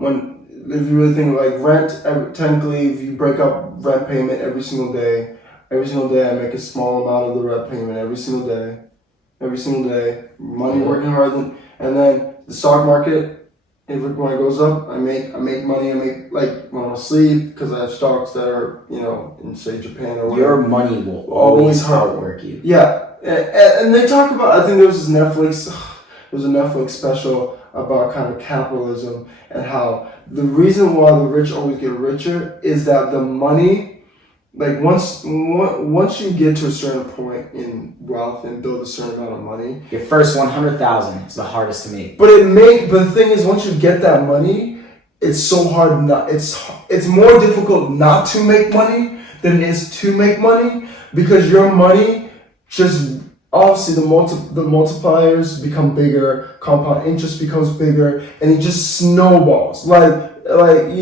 If you really think, like, rent, technically, if you break up rent payment every single day I make a small amount of the rent payment every single day, money working hard, and then the stock market, when it goes up, I make money. I make, like, when I'm asleep, because I have stocks that are, in, say, Japan or whatever. Your money will always outwork you. Yeah. And they talk about, I think there was a Netflix special about kind of capitalism, and how the reason why the rich always get richer is that the money, like, once you get to a certain point in wealth and build a certain amount of money, Your first 100,000 is the hardest to make. but the thing is, once you get that money, it's so hard it's more difficult not to make money than it is to make money, because your money just, obviously, the multipliers become bigger, compound interest becomes bigger, and it just snowballs. Like when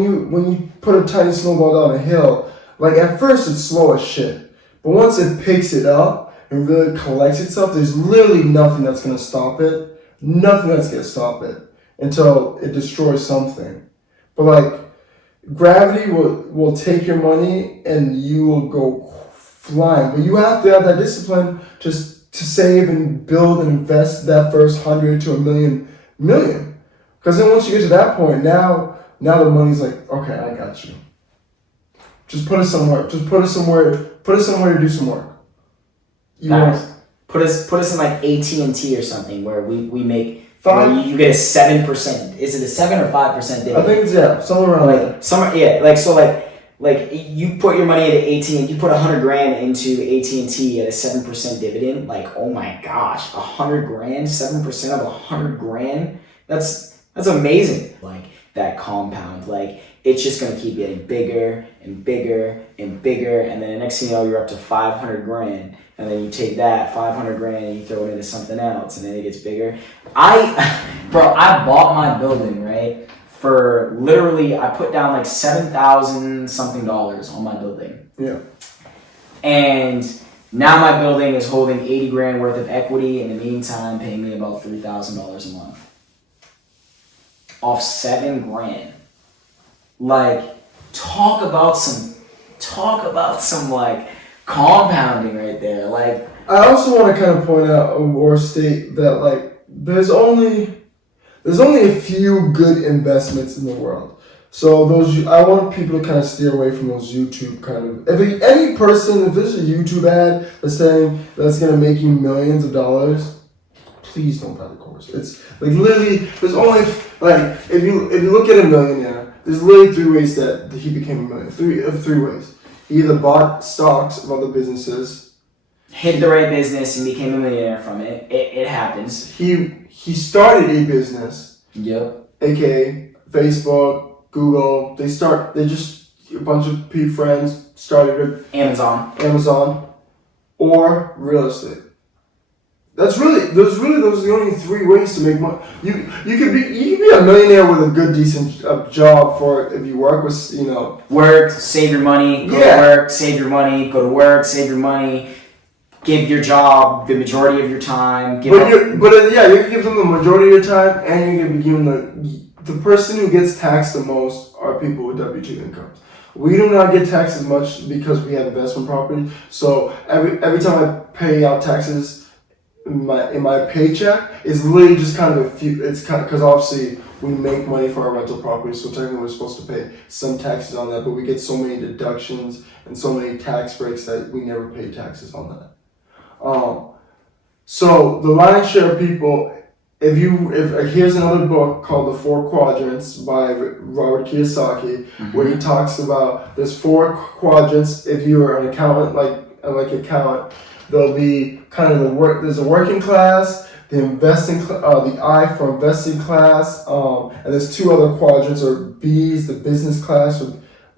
you put a tiny snowball down a hill, like, at first it's slow as shit, but once it picks it up and really collects itself, there's literally nothing that's gonna stop it. Nothing that's gonna stop it until it destroys something. But, like, gravity will take your money and you will go flying. But you have to have that discipline just to save and build and invest that first 100 to a million. Because then once you get to that point, now the money's like, okay, I got you. Just put it somewhere. Put it somewhere to do some work. Put us in, like, AT&T or something, where we make Five. where you get a 7%. Is it a 7 or 5% dividend? I think it's somewhere around there. Like you put your money into AT&T, you put $100,000 into AT&T at a 7% dividend. Like, oh my gosh, $100,000, 7% of $100,000. That's amazing. Like, that compound, like, it's just gonna keep getting bigger and bigger and bigger, and then the next thing you know, you're up to $500,000, and then you take that $500,000 and you throw it into something else, and then it gets bigger. I bought my building, right? For literally, I put down like $7,000 something on my building. Yeah. And now my building is holding $80,000 worth of equity. In the meantime, paying me about $3,000 a month off $7,000. Like, talk about some like compounding right there. Like, I also want to kind of point out or state that, like, there's only a few good investments in the world. So I want people to kind of steer away from those YouTube kind of. If there's a YouTube ad that's saying that's gonna make you millions of dollars, please don't buy the course. It's like, literally, there's only, like, if you look at a millionaire, there's literally three ways that he became a millionaire. Three ways. He either bought stocks of other businesses, hit the right business and became a millionaire from it. It happens. He started a business. Yep. AKA Facebook, Google. They just, a bunch of friends started Amazon, or real estate. Those are the only three ways to make money. You could be a millionaire with a good, decent job for if you work with, work, save your money, go to work, save your money, go to work, save your money, give your job the majority of your time. You give them the majority of your time, and you're gonna be given the person who gets taxed the most are people with W-2 incomes. We do not get taxed as much because we have investment property. So every time I pay out taxes in my paycheck, it's literally just kind of a few. It's kind of because obviously we make money for our rental property, so technically we're supposed to pay some taxes on that. But we get so many deductions and so many tax breaks that we never pay taxes on that. So the lion's share of people. If here's another book called The Four Quadrants by Robert Kiyosaki, where he talks about there's 4 quadrants. If you are an accountant, like accountant, there'll be kind of there's a working class, the the I for investing class, and there's 2 other quadrants or B's, the business class.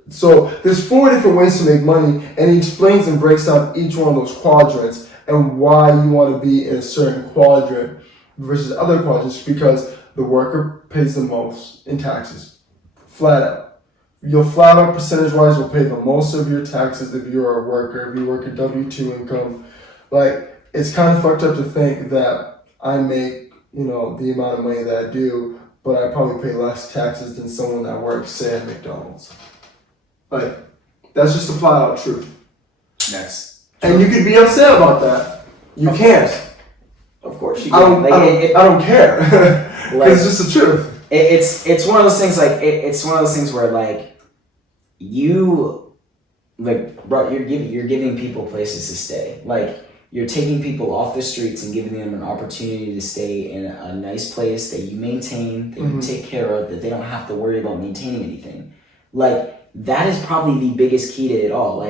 So there's 4 different ways to make money, and he explains and breaks down each one of those quadrants and why you want to be in a certain quadrant versus other quadrants, because the worker pays the most in taxes, flat out. You'll flat out percentage-wise will pay the most of your taxes if you're a worker, if you work a W-2 income. Like, it's kind of fucked up to think that I make, the amount of money that I do, but I probably pay less taxes than someone that works, say, at McDonald's. Like, that's just the flat out truth. And you could be upset about that. You can't. Of course, you I can. I don't care. It's just the truth. It's one of those things. It's one of those things where bro, you're giving people places to stay. You're taking people off the streets and giving them an opportunity to stay in a nice place that you maintain, that you take care of, that they don't have to worry about maintaining anything. That is probably the biggest key to it all.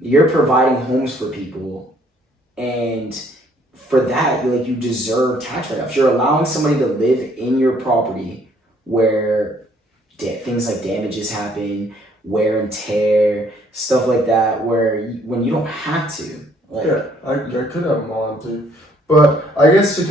You're providing homes for people, and for that, you deserve tax write-offs. You're allowing somebody to live in your property where things like damages happen, wear and tear, stuff like that, when you don't have to. I could have them on too. But I guess I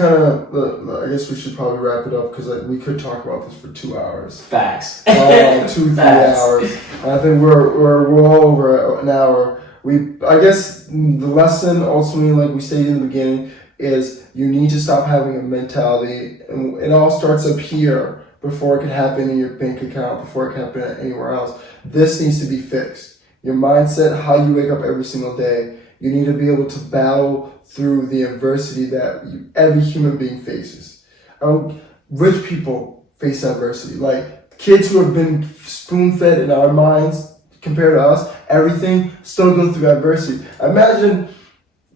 guess we should probably wrap it up, because we could talk about this for 2 hours. Facts. 2-3 hours. And I think we're well over an hour. I guess the lesson ultimately, like we stated in the beginning, is you need to stop having a mentality, and it all starts up here before it can happen in your bank account, before it can happen anywhere else. This needs to be fixed. Your mindset, how you wake up every single day. You need to be able to battle through the adversity that every human being faces. Rich people face adversity. Kids who have been spoon-fed in our minds compared to us, everything, still go through adversity.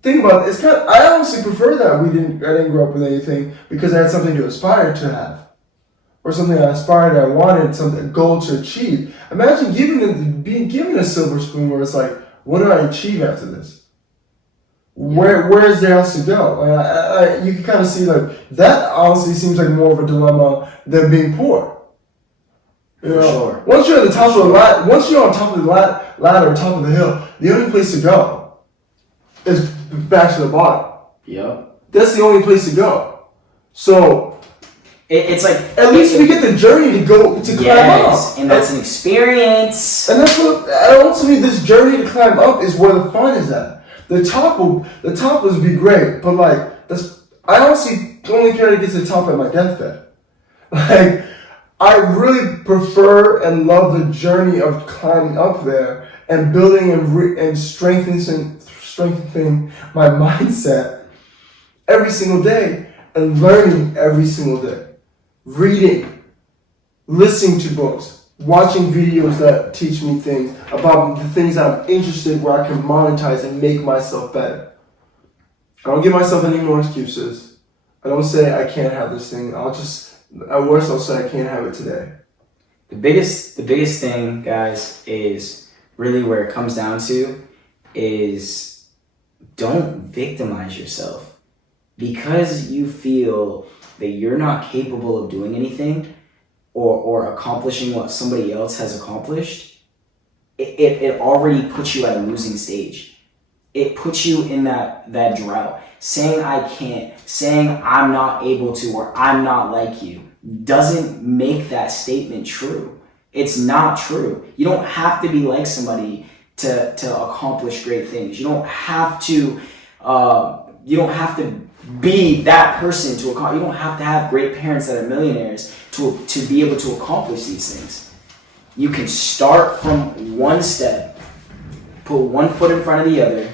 Think about it. I honestly prefer that I didn't grow up with anything, because I had something to aspire to have, or something I aspired to, I wanted, a goal to achieve. Imagine being given a silver spoon where it's like, what do I achieve after this? Where is there else to go? You can kind of see that honestly seems like more of a dilemma than being poor. Sure. Once you're at the top of the ladder, once you're on top of the ladder or top of the hill, the only place to go is back to the bottom. Yep. That's the only place to go. So it's at least we get the journey to climb up, and that's an experience. And that's what ultimately this journey to climb up is where the fun is at. The top will be great, but I honestly only care to get to the top at my deathbed. I really prefer and love the journey of climbing up there and building and strengthening my mindset every single day, and learning every single day. Reading, listening to books, watching videos that teach me things about the things I'm interested in, where I can monetize and make myself better. I don't give myself any more excuses. I don't say I can't have this thing. At worst, I'll say I can't have it today. The biggest thing, guys, is really where it comes down to is don't victimize yourself. Because you feel that you're not capable of doing anything or accomplishing what somebody else has accomplished, it already puts you at a losing stage. It puts you in that drought. Saying I can't, saying I'm not able to, or I'm not like you, doesn't make that statement true. It's not true. You don't have to be like somebody to accomplish great things. You don't have to be that person to accomplish. You don't have to have great parents that are millionaires to be able to accomplish these things. You can start from one step, put one foot in front of the other,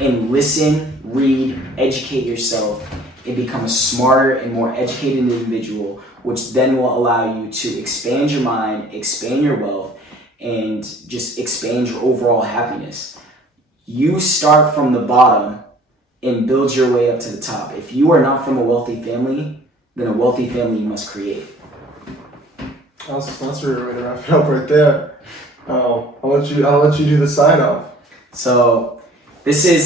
and listen, read, educate yourself, and become a smarter and more educated individual, which then will allow you to expand your mind, expand your wealth, and just expand your overall happiness. You start from the bottom and build your way up to the top. If you are not from a wealthy family, then a wealthy family you must create. That's a really way to wrap it up right there. I'll let you do the sign off. So this is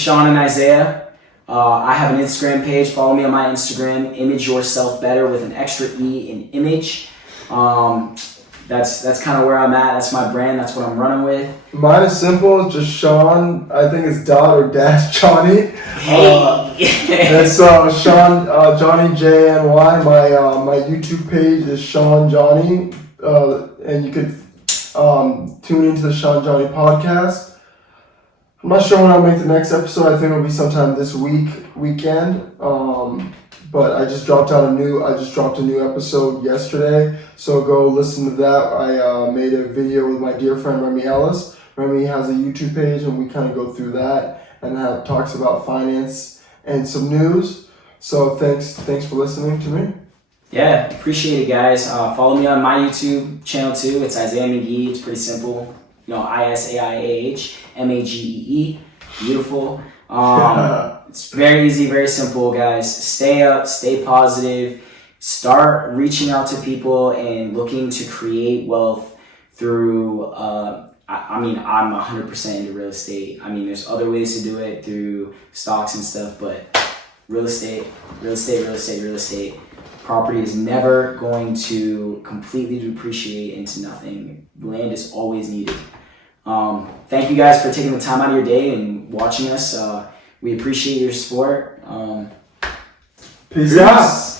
Sean and Isaiah. I have an Instagram page. Follow me on my Instagram, Image Yourself Better with an extra E in image. That's kind of where I'm at. That's my brand. That's what I'm running with. Mine is simple. It's just Sean. I think it's dot or dash Johnny. Hey. That's Sean Johnny JNY. My YouTube page is Sean Johnny, and you could tune into the Sean Johnny podcast. I'm not sure when I'll make the next episode. I think it'll be sometime this weekend. But I just dropped a new episode yesterday, so go listen to that. I made a video with my dear friend Remy Ellis. Remy has a YouTube page, and we kind of go through that and talks about finance and some news. So thanks for listening to me. Yeah, appreciate it, guys. Follow me on my YouTube channel too. It's Isaiah McGee. It's pretty simple. ISAIAH MAGEE. Beautiful. It's very easy, very simple, guys. Stay up, stay positive. Start reaching out to people and looking to create wealth through. I'm 100% into real estate. There's other ways to do it through stocks and stuff, but real estate. Property is never going to completely depreciate into nothing. Land is always needed. Thank you guys for taking the time out of your day and watching us. We appreciate your support. Peace out.